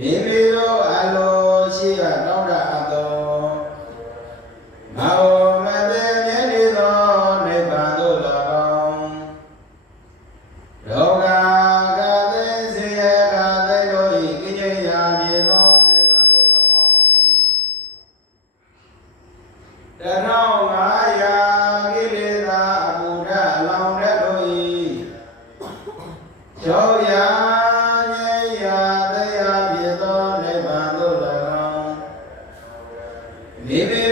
Maybe I know she Thank you.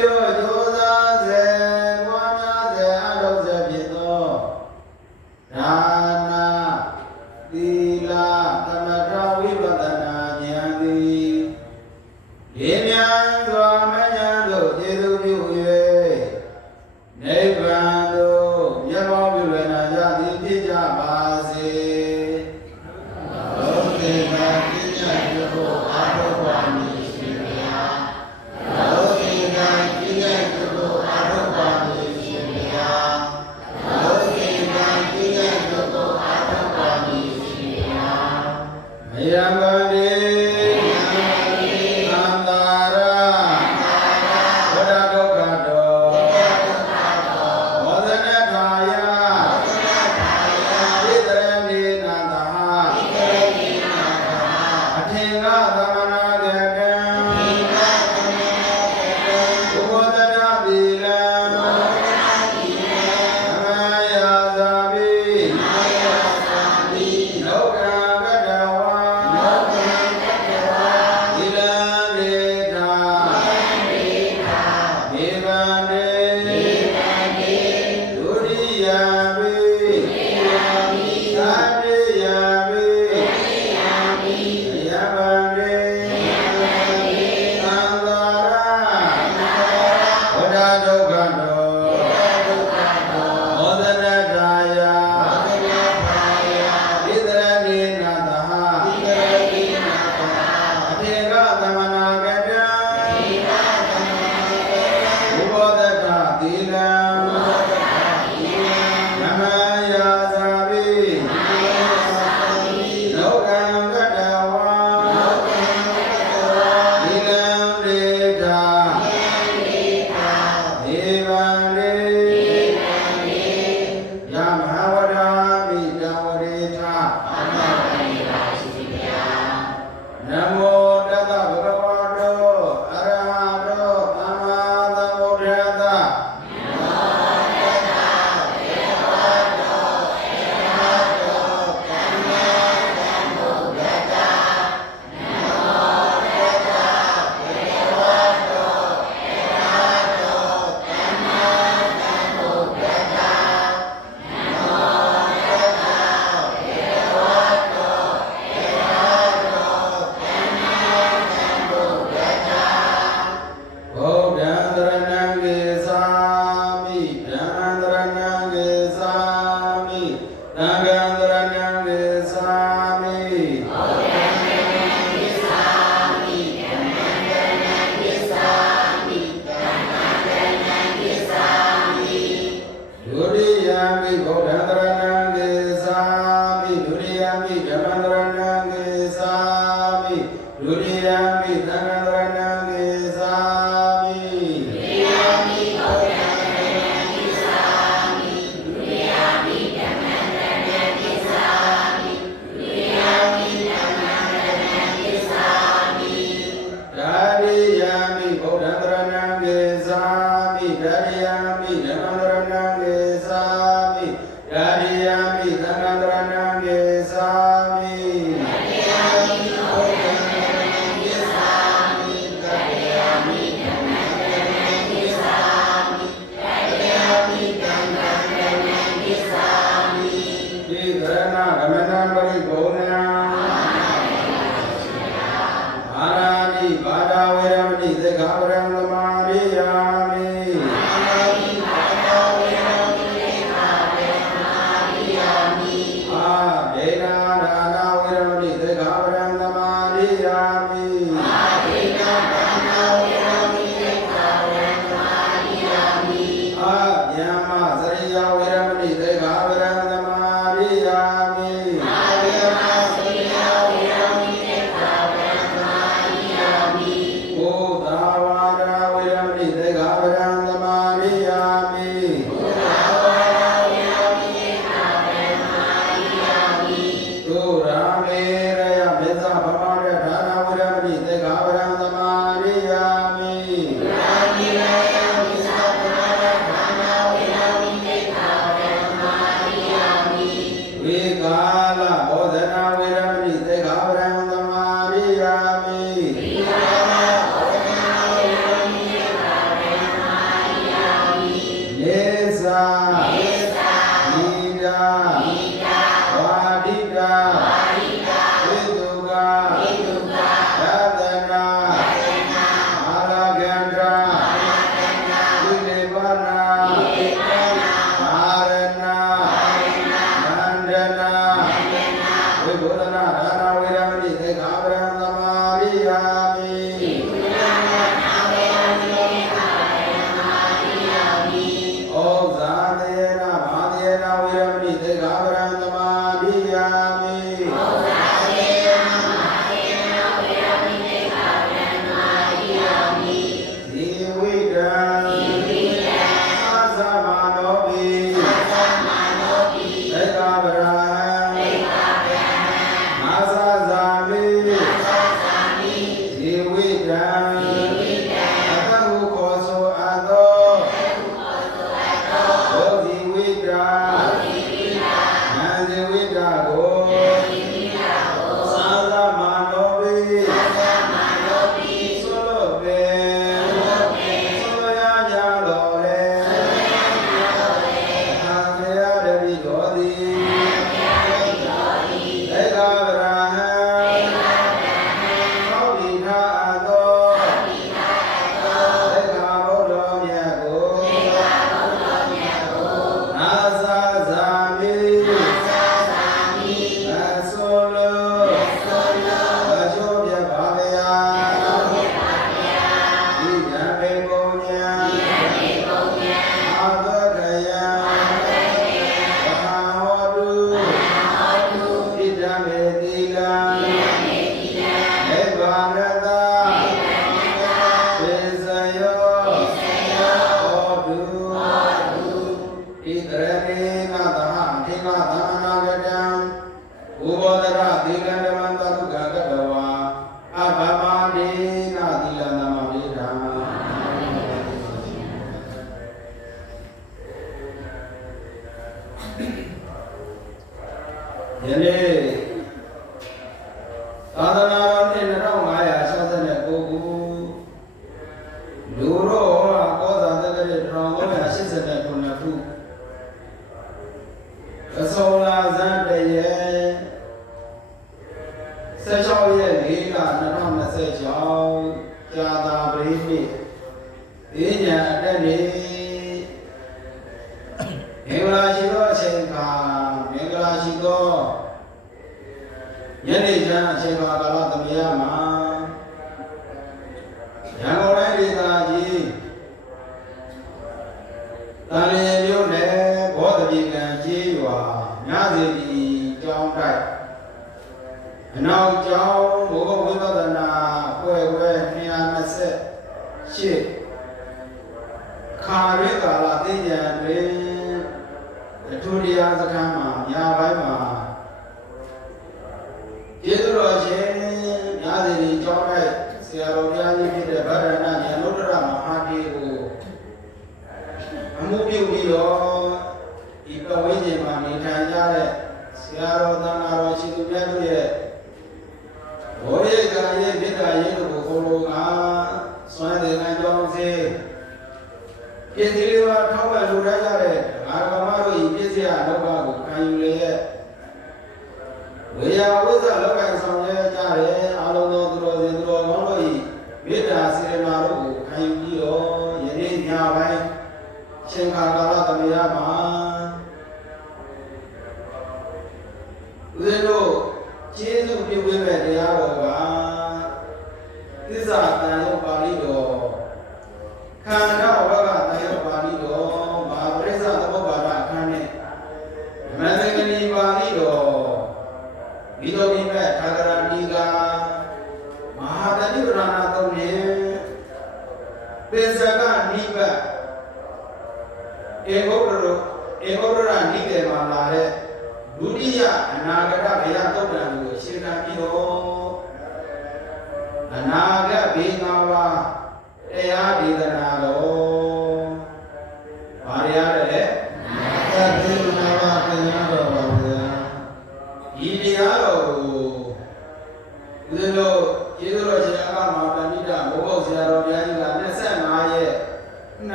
သ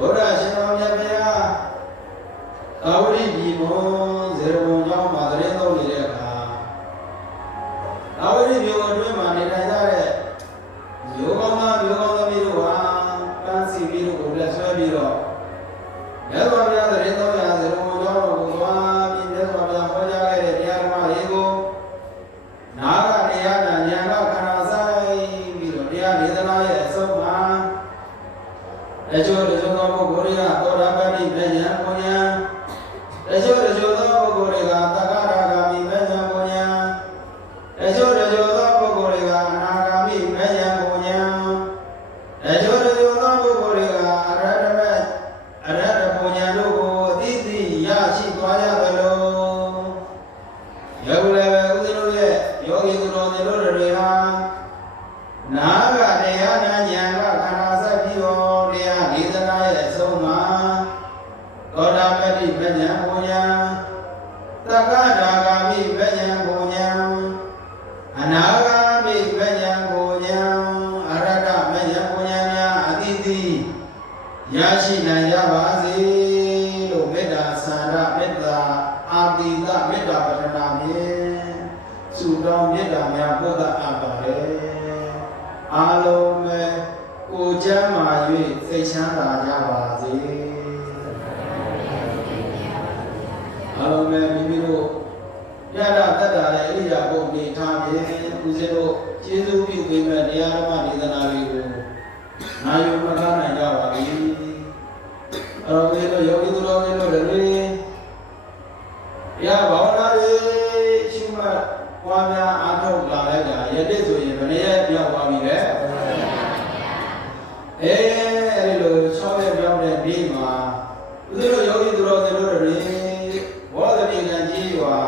Ora Shino Yapaya Auri Bimo Zero Madre Lireka Auri Bio Manita Yogama Mirua Fancy Biro Bless Biro Never the Reno Zero in Desmaya Hoya Yama Ego Naga Niana Niana Kanazai Biro Dia Nidana Soma Ejo Goria Tora Bani Benya Ponya Ejo Goria Takara Benya Ponya Ejo Goria Nagami Benya Ponya Ejo Goria Arada Ponya Logo Titi Yashi Twaya Belo Yagule Yogi Duro Naga Deana Nyanga Kanasa Bio Dea Nidana Soma Goda Bedi Benya Ponya Takada Gami Benya Ponya Anaga Benya Ponya Arada Benya Ponya Aditi Yashi Naya Bazi Meda Sara Meda Abdida Meda Patanami Sudam Meda Miapoda Abare Alome Ujama Yui Sechanda Yabazi Alome Mimiro Yada Tata Elia Bobi Tami Uzero Jesu Pima Diarama Nidanavigo Nayu Magana Yabazi Alome Yogi Duro Yabana Shuma Wamia Anto Laga Yadezu Yabania Yawami Hello, Chome Brahma Bima Uzero Yogi Duro Water and Jiwa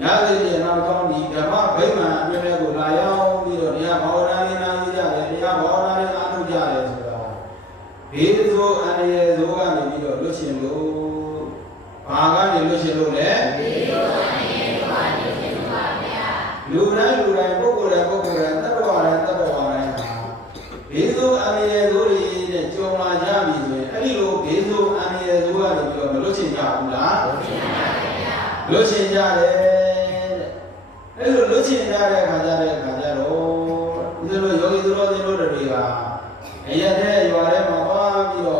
Yadi and Antoni Dama Bema Menego Layao Vidoria Maurani Nadia Maurani Anuja Vizo and Zoga Video Luciano Pagani Luciano Luna Bokura Tabawana Vizo and Zuri Joma Jami Alilo Vizo and Zua Luciana Luciana Hello Luciana Kajaro Yogi Duro Riva Ayate you are Mavio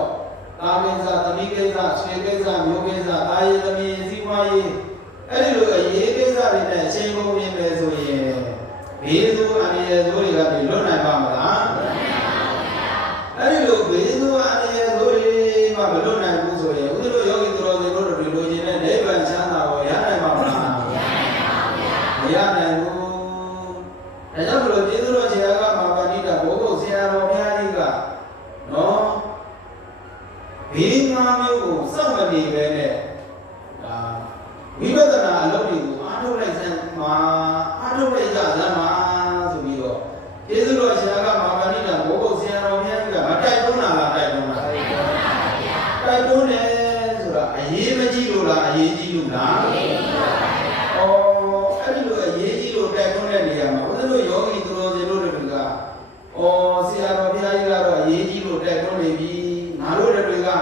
Tamisa Tamikeza Swekeza Yogeza Ayami Ziwai Hello Yegeza in a single Nimezo Vizu and Zuriga Luna Bamala Hello Vizu and Zuri Babylona Buzo Yogi Duro Religion and Evan Chana or Yana Bamala Yana Example of Pedro Chiaga Mabanita Bogo Sierra Pianiga No Being Mamu somebody Bene We better not love you I don't like Zama to be all Pedro Chiaga Mabanita Bogo Sierra Pianiga but I don't know I don't know I hear a Gilula I hear Gilula Oh I do a Yellow Tagonia Yogi Duro Oh, Sierra Piaga, Yellow Tagonia, Naruga,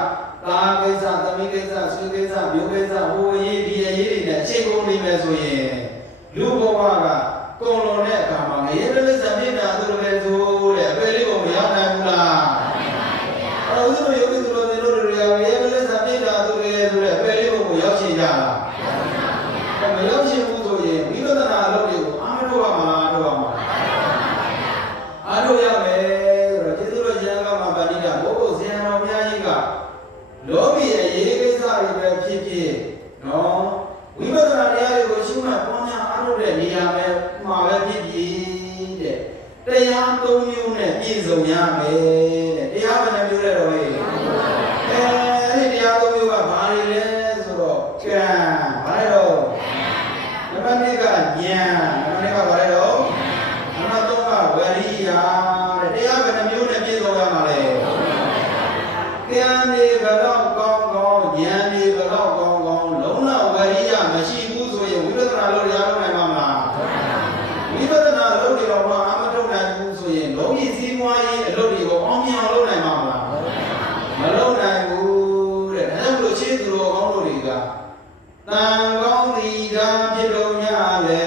Lageza, Tamikeza, Sugeza, Yogeza, who ye be a year, Chico Limesoye, Lubowaga, Colonel Kama, Yelis Amina, Durezo, Available Yanamula. Oh, Yogi Duro, Yelis Amina, Durezo, Available Yoshida. From Yoshi Mutoye, we don't know you. Lobby a Yegeza Pipi, no, we were not able to shoot my Pona Anu, Niame, Mava Pipi. They have told you that is on Yame, they haven't a mirror away. They have told you about Marilyn or Can, Vado. The Manica, yeah, Manica Vado. I'm not talking about where he are, they haven't a mirror piece of Yamale. Can they belong? Yanni, the Long, Lona, where he are, machine moves away, we better not load out my mamma. We better not load it on Amazon and moves away. No, you see why I load it on ချစ်သူတော်ကောင်းတို့တွေကတန်ကောင်းဒီကဖြစ်တော်များလေ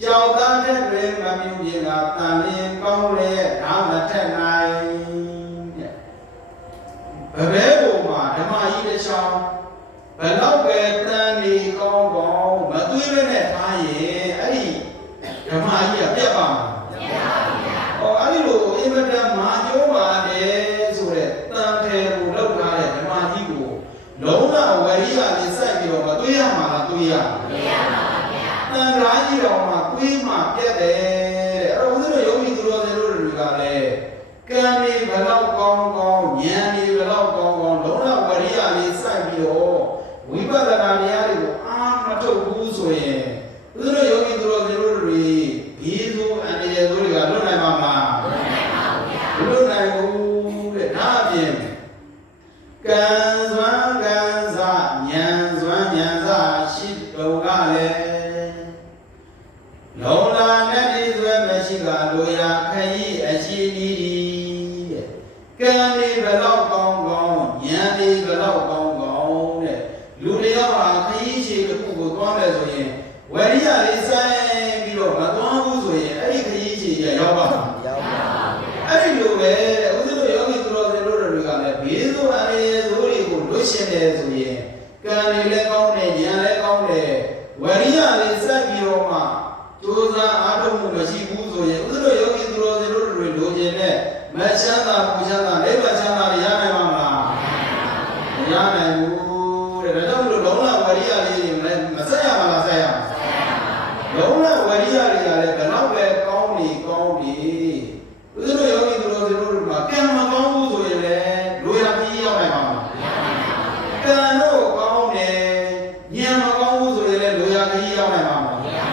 ကြောက်သားတဲ့တွင်မမြူခြင်းကတန်လင်းကောင်းလေဒါမထက်နိုင်တဲ့ဘယ်ဘဲပေါ်မှာဓမ္မကြီးတစ်ချောင်းဘယ်တော့ပဲတန်ဒီကောင်းကောင်းမသွေးပဲနဲ့ထားရင်အဲ့ဒီဓမ္မကြီးကပြတ်ပါမှာအဲ့ဒီလိုအင်မတန်မာကျိုးပါတယ်ဆိုတဲ့တန်ထဲကိုလောက်ထားတဲ့ဓမ္မကြီးကိုလုံးဝဝရိယလေးစိုက်ပြီးတော့မသွေးရမှာလားသွေးရပါဗျာတန်ရာကြီးတော်မှာသွေးမှပြတ်တယ်တဲ့အဲ့တော့ဦးဇင်းတို့ယောဂီသူတော်စင်တို့တွေကလည်းကံနေဘလောက်ကောင်းကောင်းဉာဏ်နေဘလောက်ကောင်းကောင်းလုံးဝဝရိယလေးစိုက်ပြီးတော့ဝိပဿနာတရားတွေကိုအာမထုတ်ဘူးဆိုရင်ဦးဇင်းတို့ယောဂီသူတော်စင်တို့တွေဒီဆိုအန္တရာယ်တွေကလွတ်နိုင်မှာမလားလွတ်နိုင်ဘူးတဲ့ဒါအပြင်ကံစွမ်းကံစားဉာဏ်စွမ်းဉာဏ်စားရှိတော်ကလည်းလုံလာနဲ့ဒီစွဲမရှိကလိုရာခရီးအရှိနီးတဲ့ကံဒီဘလောက်ကောင်းကောင်းဉာဏ်ဒီဘလောက်ကောင်းကောင်းတဲ့လူတယောက်ဟာခရီးရှိတစ်ခုကိုသွားမယ်ဆိုရင်ဝရိယလေးစိုင်းပြီးတော့မသွားဘူးဆိုရင်အဲ့ဒီခရီးရှိရရောက်ပါမှာအဲ့ဒီလိုပဲဦးဇင်းတို့ယောဂီသူတော်စင်တို့တွေကလည်းဘေးဆိုးအန္တရာယ်ဆိုးတွေကိုလွတ်ရှင်တယ်ဆိုရင်ကံတွေလည်းကောင်းတယ်ဉာဏ်လည်းကောင်းတယ်ဝရိယလေးစိုက်ပြီးတော့မှကြိုးစားအားထုတ်မှုမရှိဘူးဆိုရင်ဦးဇင်းတို့ယောဂီသူတော်စင်တို့တွေလိုချင်တဲ့မချမ်းသာပူချမ်းသာနိဗ္ဗာန်ချမ်းသာတွေရနိုင်မှာမလားမရနိုင်ဘူးတဲ့ဒါကြောင့်မလို့လုံးဝဝရိယလေးတွေမဆက်ရမှာလားဆက်ရမှာလုံးဝဝရိယတွေကလည်းဘယ်တော့ပဲကောင်းနေကောင်းနေဦးဇင်းတို့ယောဂီသူတော်စင်တို့မှာကံမကောင်းဘူးဆိုရင်လည်းလိုရာပြီးရောက်နိုင်မှာမလားကံတော့ကောင်းတယ်ဉာဏ်မကောင်းဘူးဆိုရင်လည်းလိုရာပြီးရောက်နိုင်မှာမလား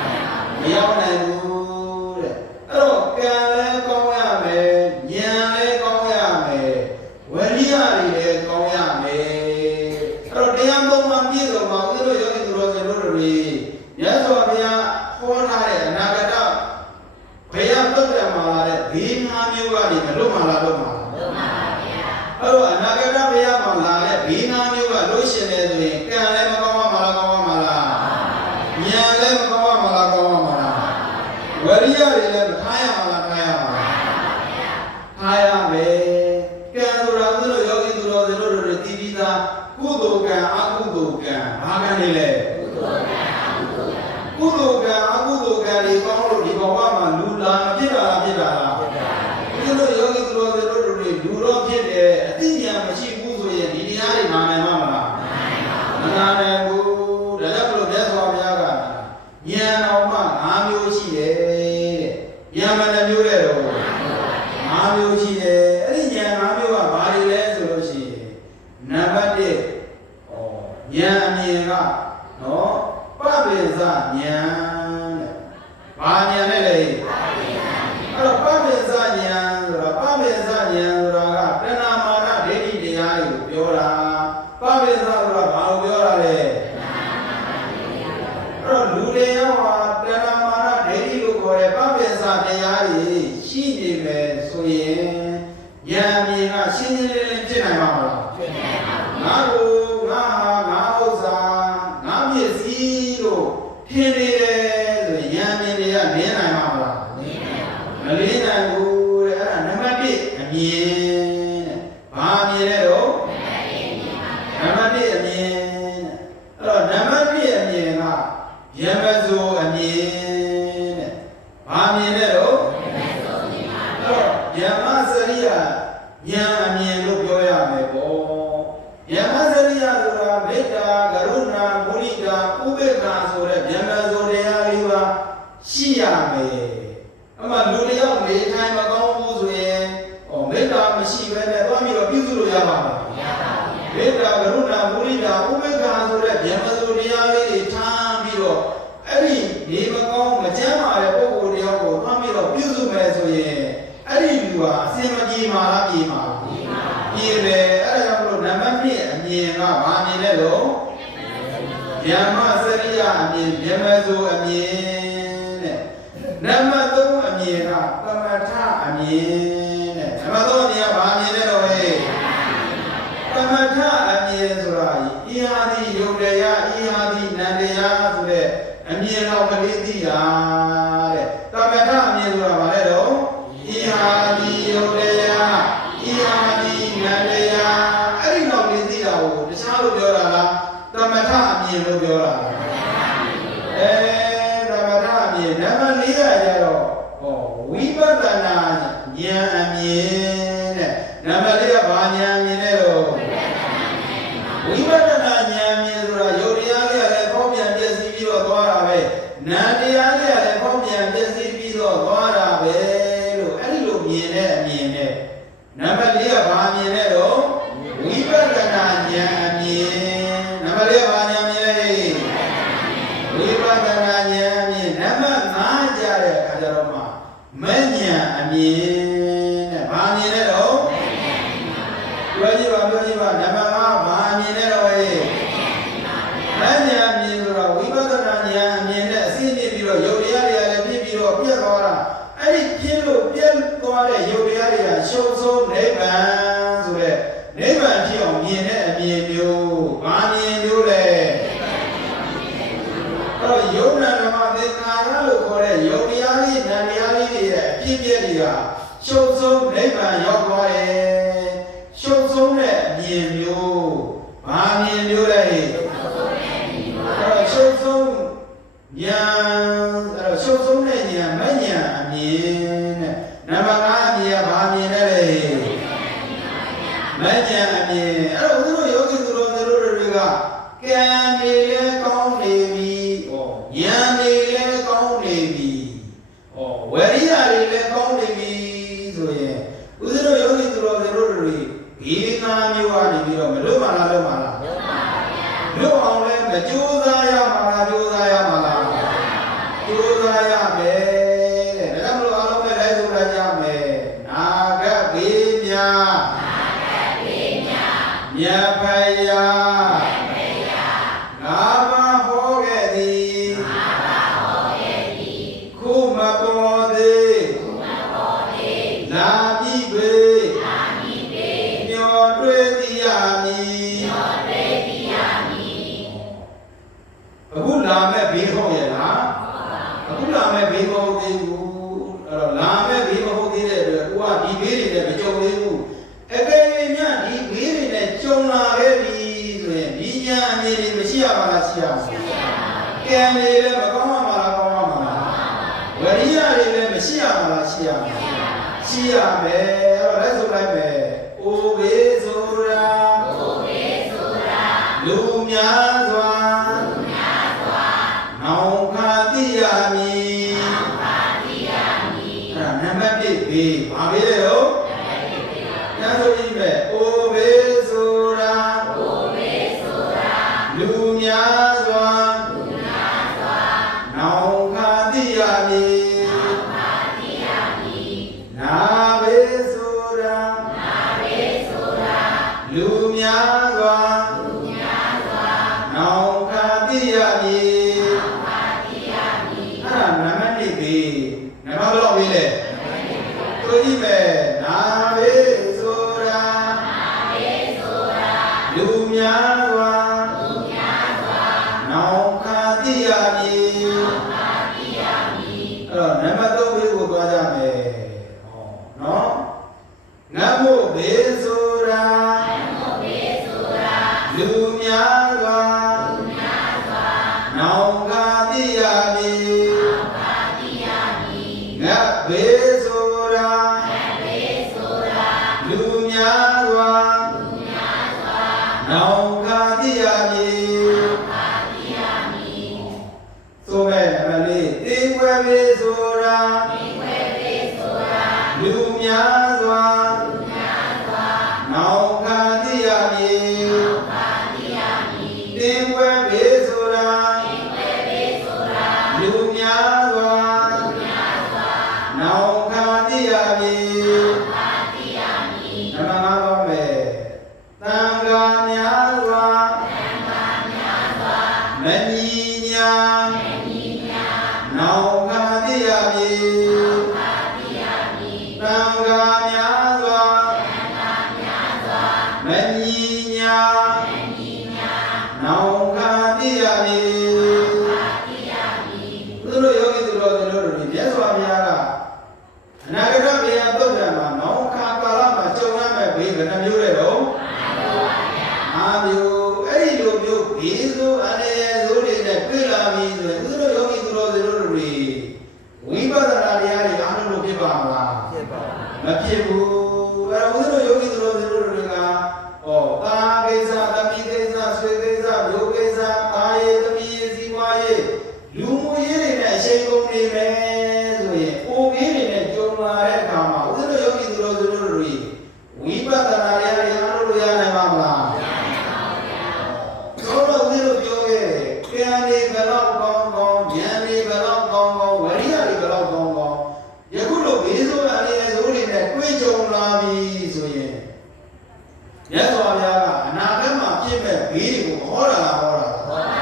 မရောက်နိုင်ဘူးတဲ့အဲ့တော့ကံလည်းကောင်းရမယ်ဉာဏ်လည်းကောင်းရမယ်ဝရိယတွေလည်းကောင်းရမယ်အဲ့တော့တရားသုံးပါးပြည့်စုံမှာဦးဇင်းတို့ယောဂီသူတော်စင်တို့တွေမြတ်စွာဘုရားဟောထားတဲ့အနာဂတ်ဘုရားတုတ်တယ်မှာလာတဲ့ဘေး၅မျိုးကနေမလွတ်မှာလားလွတ်မှာလားလွတ်မှာပါဗျာအဲ့တော့အနာဂတ်ဘုရားမှာလာတဲ့ဘေး၅မျိုးကလွတ်ရှင်တယ်ဆိုရင်ကံလည်းမကောင်းမှာလားကောင်းမှာလားဉာဏ်လည်းမကောင်းမှာလားကောင်းမှာလားဝရိယတွေလည်းမထားရမှာလားထားရမှာလားထားရမယ်ကံဆိုတာသူတို့ယောဂီသူတော်စင်တို့တွေတည်ပြီးသားကုသိုလ်ကံအကုသိုလ်ကံဘာကံတွေလဲကုသိုလ်ကံအကုသိုလ်ကံတွေကောင်းလို့ဒီဘဝမှာလူလာမဖြစ်တာလားဖြစ်တာလားဒီလိုယောဂီသူတော်စင်တို့တွေလူတော့ဖြစ်တယ်အသိဉာဏ်မရှိဘူးဆိုရင်ဒီတရားတွေနာနိုင်မှာမလားမနာနိုင်ဘူးဒါကြောင့်မလို့မြတ်စွာဘုရားကဉာဏ်တော်မှ၅မျိုးရှိတယ်တဲ့ဉာဏ်မှန်မျိုးတဲ့တော့၅မျိုးရှိတယ်အဲ့ဒီဉာဏ်၅မျိုးကဘာတွေလဲဆိုလို့ရှိရင်နံပါတ်1ဉာဏ်အမြင်ကနော်ပပိစဉာဏ်တဲ့ဘာဉာဏ်နဲ့လဲအဲ့တော့ပပိစဉာဏ်ဆိုတာပပိစဉာဏ်ဆိုတာကတဏမာနဒိဋ္ဌိတရားကိုပြောတာပပိစဆိုတာဘာကိုပြောတာလဲအဲ့တော့လူတွေရောဟာတဏမာနဒိဋ္ဌိလို့ခေါ်တဲ့ပပိစတရားတွေရှိနေမယ်ဆိုရင်ဉာဏ်အမြင်ကရှင်းရှင်းလင်းလင်းဖြစ်နိုင်မှာမလားဖြစ်နိုင်ပါဘူးငါကိုငါဟာငါဥစ္စာငါပစ္စည်းလို့ထင်နေတယ်ဆိုရင်ဉာဏ်အမြင်တွေကနင်းနိုင်မှာမလားမနင်းနိုင်ဘူးတဲ့အဲ့ဒါနံပါတ်1အမြင်တဲ့ဘာအမြင်လဲတော့နံပါတ်1အမြင်အဲ့တော့နံပါတ်1အမြင်ကယမဇိုအမြင်တဲ့ဘာအမြင်လဲတော့ယမစရိယဉာဏ်အမြင်လို့ပြောရမယ်ပေါ့ယမစရိယဆိုတာမေတ္တာကရုဏာမုဒိတာဥပေက္ခာဆိုတဲ့ယမဇိုတရားလေးပါရှိရမယ်အမှလူတယောက်နေထိုင်မကောင်းဘူးဆိုရင်မေတ္တာမရှိဘဲနဲ့သွားပြီးတော့ပြုစုလို့ရပါမလားမရပါဘူးမေတ္တာကရုဏာမုဒိတာဥပေက္ခာဆိုတဲ့ယမဇိုတရားလေးတွေထားပြီးတော့အဲ့ဒီနေမကောင်းမချမ်းသာတဲ့ပုဂ္ဂိုလ်တယောက်ကိုသွားပြီးတော့ပြုစုမယ်ဆိုရင်အဲ့ဒီလူဟာအစင်မပြေမှာလားပြေမှာလားပြေတယ်အဲ့ဒါကြောင့်မလို့နံပါတ်1အမြင်ကဘာမြင်လဲလို့ယမစရိယအမြင်ယမဇိုအမြင်တဲ့နံပါတ်3အမြင်ကသမထအမြင်တဲ့နံပါတ်3အမြင်ကဘာမြင်လဲလို့ဟဲ့သမထအ မြင်ဆိုတာဤဟာဒီယုတ်တရားဤဟာဒီနန္တရားဆိုတဲ့အမြင်တော့ကလေးသိတာတဲ့တမထအမြင်ဆိုတာဗါလဲတော့ဤဟာဒီယုတ်တရားဤဟာဒီနန္တရားအဲ့ဒီတော့လေးသိတာကိုတခြားလို့ပြောတာလားတမထအမြင်လို့ပြောတာလားသမထအမြင်နံပါတ်၄ကကြတော့ဝိပဿနာဉာဏ်အမြင်တဲ့နံပါတ်၄ကဘာဉာဏ်အမြင်လဲတော့ဝိပဿနာဉာဏ်အမြင်ဆိုတာယုတ်တရားလေးကလည်းပေါင်းပြန်ပြည့်စည်ပြီးတော့သွားတာပဲနံတရားလေးကလည်းပေါင်းပြန်ပြည့်စည်ပြီးတော့သွားတာပဲလို့အဲ့ဒီလိုမြင်တဲ့အမြင်နဲ့နံပါတ်၄ကဘာမြင်လဲတော့ဝိပဿနာဉာဏ်အမြင်နံပါတ်၄ကဘာဉာဏ်အမြင်လဲဝိပဿနာဉာဏ်အမြင်နံပါတ်5ကြတဲ့အခါကျတော့မှမဉ္ဇဉ်အမြင်တဲ့ဘာမြင်လဲတော့ပြောကြည့်ပါနံပါတ်5ဘာမြင်လဲတော့မဉ္ဇဉ်အမြင်ဆိုတော့ဝိပဿနာဉာဏ်အမြင်နဲ့အစိမ့်ပြပြီးတော့ယုတ်တရားတွေကလည်းပြည့်ပြီးတော့ပြတ်သွားတာအဲ့ဒီပြည့်လို့ပြတ်သွားတဲ့ယုတ်တရားတွေကရှုံဆုံးနိဗ္ဗာန်ဆိုတဲ့နိဗ္ဗာန်ဖြစ်အောင်မြင်တဲ့အမြင်မျိုးဘာမြင်မျိုးလဲအဲ့တော့ယုံနာဓမ္မသင်္ခါရလို့ခေါ်တဲ့ယုံတရားလေးဉာဏ်တရားလေးတွေရဲ့အဖြစ်အပျက်တွေကရှုံဆုံးနိဗ္ဗာန်ရောက်သွားတယ်ရှုံဆုံးတဲ့အမြင်မျိုးဘာမြင်မျိုးလဲအဲ့တော့ရှုံဆုံးဉာဏ်အဲ့တော့ရှုံဆုံးတဲ့ဉာဏ်မဉာဏ်အမြင်တဲ့နံပါတ်5အမြင်ကဘာမြင်လဲမဉာဏ်အမြင်အဲ့တော့ဦးဇင်းတို့ယောဂီသူတော်တွေကကံနေလဲကောင်းနေပြီဉာဏ်နေလဲကောင်းနေပြီဝရိယတွေလဲကောင်းနေပြီဆိုရင်ဦးဇင်းတို့ယောဂီသူတော်တွေဒီငါမျိုးကနေပြီးတော့မလွတ်မှလားလွတ်မှလားလွတ်အောင်လဲမကြိုးစားရမှာလားကြိုးစားရမှာလားကြိုးစားရမယ်တဲ့ဒါကြောင့်မလို့အားလုံးပဲလိုက်ဆိုလိုက်ကြမယ်နာဂဘေးမြတ်ဖယားငါမဟောခဲ့သည်ခုမပေါ်သေးလာပြီပေမျောတွေ့သည်ရမည်အခုလာမဲ့ဘေးဟုတ်ရဲ့လားအခုလာမဲ့ဘေးမဟုတ်သေးဘူးအဲ့တော့လာမဲ့ဘေးမဟုတ်သေးတဲ့အတွက်ကိုကဒီဘေးတွေနဲ့မကြုံသေးဘူးအကယ်၍ညဒီဘေးတွေနဲ့ကြုံလာခဲ့ပြီဆိုရင်ဒီညာအမြင်တွေမရှိရပါလားရှိရပါဘူးကံတွေလည်းမကောင်းပါလားကောင်းပါမလားဝရိယတွေလည်းမရှိရပါလားရှိရပါရှိရမယ်အဲ့တော့လက်ဆိုလိုက်မယ်အိုဘေးဆိုတာလူများစွာနောင်ခါတိရမည်အဲ့ဒါနံပါတ်1ဘေးဘာဘေးလဲတော့ညဆိုကြည့်မယ်အိုဘေးဆိုတာလူများစွာနောင်ခါတိရမည်နာဘေးဆိုတာလူများစွာနောင်ခါတိရမည်အဲ့ဒါနံပါတ်1ဘေးနံပါတ်ဘယ်လောက်ဘေးလဲဆိုကြည့်မယ်နာဘေးဆိုတာလူများစွာနောင်ခါတိရမည်အဲ့တော့နံပါတ်3ဘေးကိုသွားကြမယ်နော်နတ်မို့ဘေးဆိုတာလူများစွာနောင်ခါတိရမည်ငတ်ဘေးဆိုတာလူများစွာနောင်ခါတိရမည်ဆိုမဲ့နံပါတ်4တင်းခွဲဘေးဆိုတာလူများစွာနောင်ခါတိရမည်တင်းခွဲဘေးဆိုတာလူများစွာနောင်ခါတိရမည်နံပါတ်5ပါမယ်သံဃာများစွာမညီညာနောင်ခါတိရမည်သံဃာများစွာမညီညာ ကိစ္စသမီးကိစ္စဆွေကိစ္စမျိုးကိစ္စသားရေးသမီးရေးစီးပွားရေးလူမှုရေးတွေနဲ့အချိန်ကုန်နေမယ်ဆိုရင်ပုံရေးတွေနဲ့ကြုံလာတဲ့အခါမှာဥဒ္ဒယောဂီသူတော်တွေဝိပဿနာရရအားလို့ရနိုင်ပါမလားမရနိုင်ပါဘူးဗျာတော့ဥဒ္ဒယောပြောခဲ့တယ်ကံနေဘယ်တော့ကောင်းကောင်းဉာဏ်နေဘယ်တော့ကောင်းကောင်းဝိရိယတွေဘယ်တော့ကောင်းကောင်းယခုလိုဘေးဆိုးအန္တရာယ်ဆိုးတွေနဲ့တွေ့ကြုံလာပြီဆိုရင်မြတ်စွာဘုရားကအနာဂတ်မှာပြည့်မဲ့ဘေးတွေကိုဟောတာလားဟောတာလားဟောတာပါ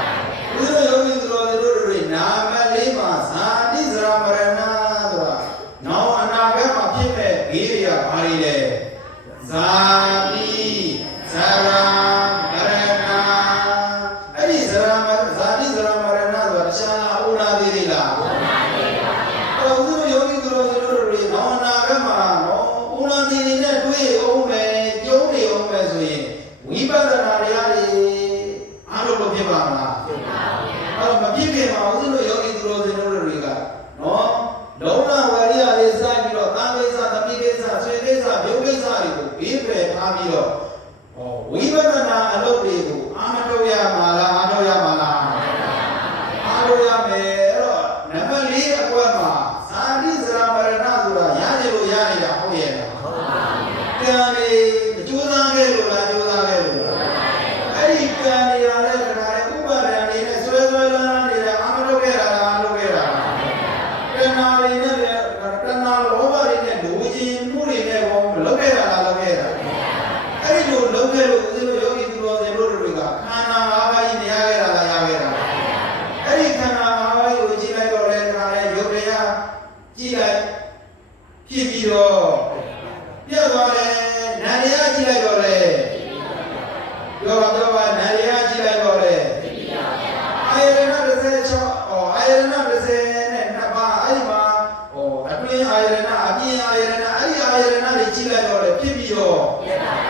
ဘုရားယောဂီသူတော်တွေနာမလေးမှာဇာတိဇရာမရဏဆိုတာနောက်အနာဂတ်မှာပြည့်မဲ့ဘေးတွေကဘာတွေလဲဇာတိဇရာမရဏအဲ့ဒီဇာတိဇရာမရဏဆိုတာတခြားလားဥနာသေးလေးလားဥနာသေးပါဗျာဘုရားယောဂီသူတော်တွေနောက်အနာဂတ်မှာနော်ဥနာသေးတွေနဲ့တွေ့အောင်မယ်ကျုံးနေအောင်မယ်ဆိုရင်ဝိပဿနာတရားတွေအားလုံးလို့ဖြစ်ပါမလားဖြစ်ပါဘူးဗျာအဲ့တော့မဖြစ်ခင်မှာဦးဇင်းတို့ယောဂီသူတော်စင်တို့တွေကနော်လုံးဝဝရိယလေးစိုက်ပြီးတော့တာကိစ္စသမီးကိစ္စဆွေကိစ္စမျိုးကိစ္စတွေကိုဘေးဖယ်ထားပြီးတော့ဝိပဿနာအလုပ်တွေကိုအာမထုတ်ရမှာလားအာထုတ်ရမှာလားအာထုတ်ရမယ်အဲ့တော့နံပါတ်၄အကွက်မှာဇာတိဇရာမရဏဆိုတာရတယ်လို့ရနေတာဟုတ်ရဲ့လားဟုတ်ပါဘူးဗျာကံနေကြိုးစားခဲ့လို့လားကြိုးစားခဲ့လို့လားအဲ့ဒီကံနေရတဲ့ခါတိုင်းဥပါဒံနေနဲ့ဆွဲဆွဲလန်းလန်းနေတဲ့အာမထုတ်ခဲ့တာလားအာထုတ်ခဲ့တာလားတဏှာတွေနဲ့တဏှာလောဘတွေနဲ့လူချင်းမှုတွေနဲ့ဘောမလုပ်ခဲ့တာလားလုပ်ခဲ့တာအဲ့ဒီလိုလုပ်ခဲ့လို့ဦးဇင်းတို့ယောဂီသူတော်စင်တို့တွေကခန္ဓာ၅ပါးကြီးနေရခဲ့တာလားရခဲ့တာအဲ့ဒီခန္ဓာ၅ပါးကိုကြည့်လိုက်တော့လည်းခါတိုင်းယုတ်တရားကြည့်လိုက်ဖြစ်ပြီးတော့ပြတ်သွားတယ်နာတရားကြည့်လိုက်တော့လေပြောပါနာတရားကြည့်လိုက်တော့လေအာယရဏ36အာယရဏ30နဲ့နှစ်ပါးအဲ့ဒီမှာအတွင်းအာယရဏအပြင်အာယရဏအဲ့ဒီအာယရဏတွေကြည့်လိုက်တော့လေဖြစ်ပြီးတော့ပြတ်သွား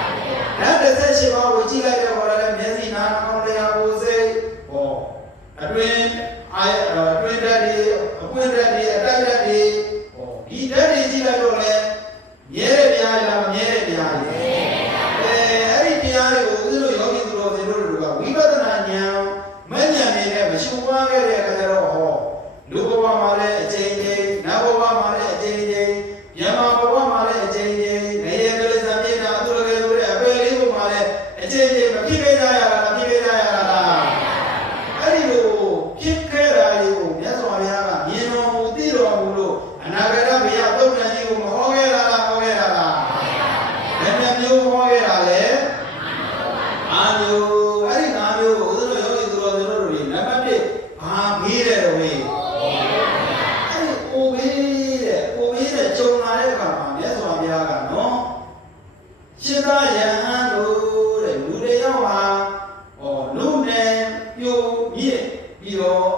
တယ်ဗျာ28ပါးကိုကြည့်လိုက်တော့လည်းမျက်စိနားနှာခေါင်းတရားကိုယ်စိတ်အတွင်းအတွင်းဓာတ်တွေအပွင့်ဓာတ်တွေအတိုက်ဓာတ်တွေဒီဓာတ်တွေကြည့်လိုက်တော့လေမြဲတဲ့တရားလားမမြဲတဲ့တရားလားအဲ့ဒီတရားတွေကိုဦးဇင်းတို့ယောဂီသူတော်စင်တို့တွေကဝိပဿနာဉာဏ်မဉာဏ်တွေနဲ့မရှုပွားခဲ့တဲ့အခါကျတော့ဟောလူဘဝမှာလည်းအချိန်ချင်းနတ်ဘဝမှာလည်းအချိန်ချင်းယမဘဝမှာလည်းအချိန်ချင်းငရေကလေးစံပြေတာအတူတကယ်ဆိုတဲ့အပေလေးဘဝမှာလည်းအချိန်ချင်းမဖြစ်ခဲ့ကြရတာလားဖြစ်ခဲ့ကြရတာလားအဲ့ဒီလိုဖြစ်ခဲ့တာတွေကိုမြတ်စွာဘုရားကမြင်တော်မူသိတော်မူလို့အနာဂတ်ဘုရားတုတ်တန်ကြီးကိုမဟောခဲ့တာလားဟောခဲ့တာလားဘယ်နှမျိုးဟောခဲ့တာလဲ၅မျိုးအဲ့ဒီ၅မျိုးကိုဦးဇင်းတို့ယောဂီသူတော်စင်တို့တွေနံပါတ်1ဘာပြီးတဲ့တော့ဝေးအဲ့ဒီအိုဘေးတဲ့ကြုံလာတဲ့အခါမှာမြတ်စွာဘုရားကနော်ရှင်းသားယဟန်တို့တဲ့လူတွေရောက်မှာလူနဲ့ပြိုမြစ်ပြီးတော့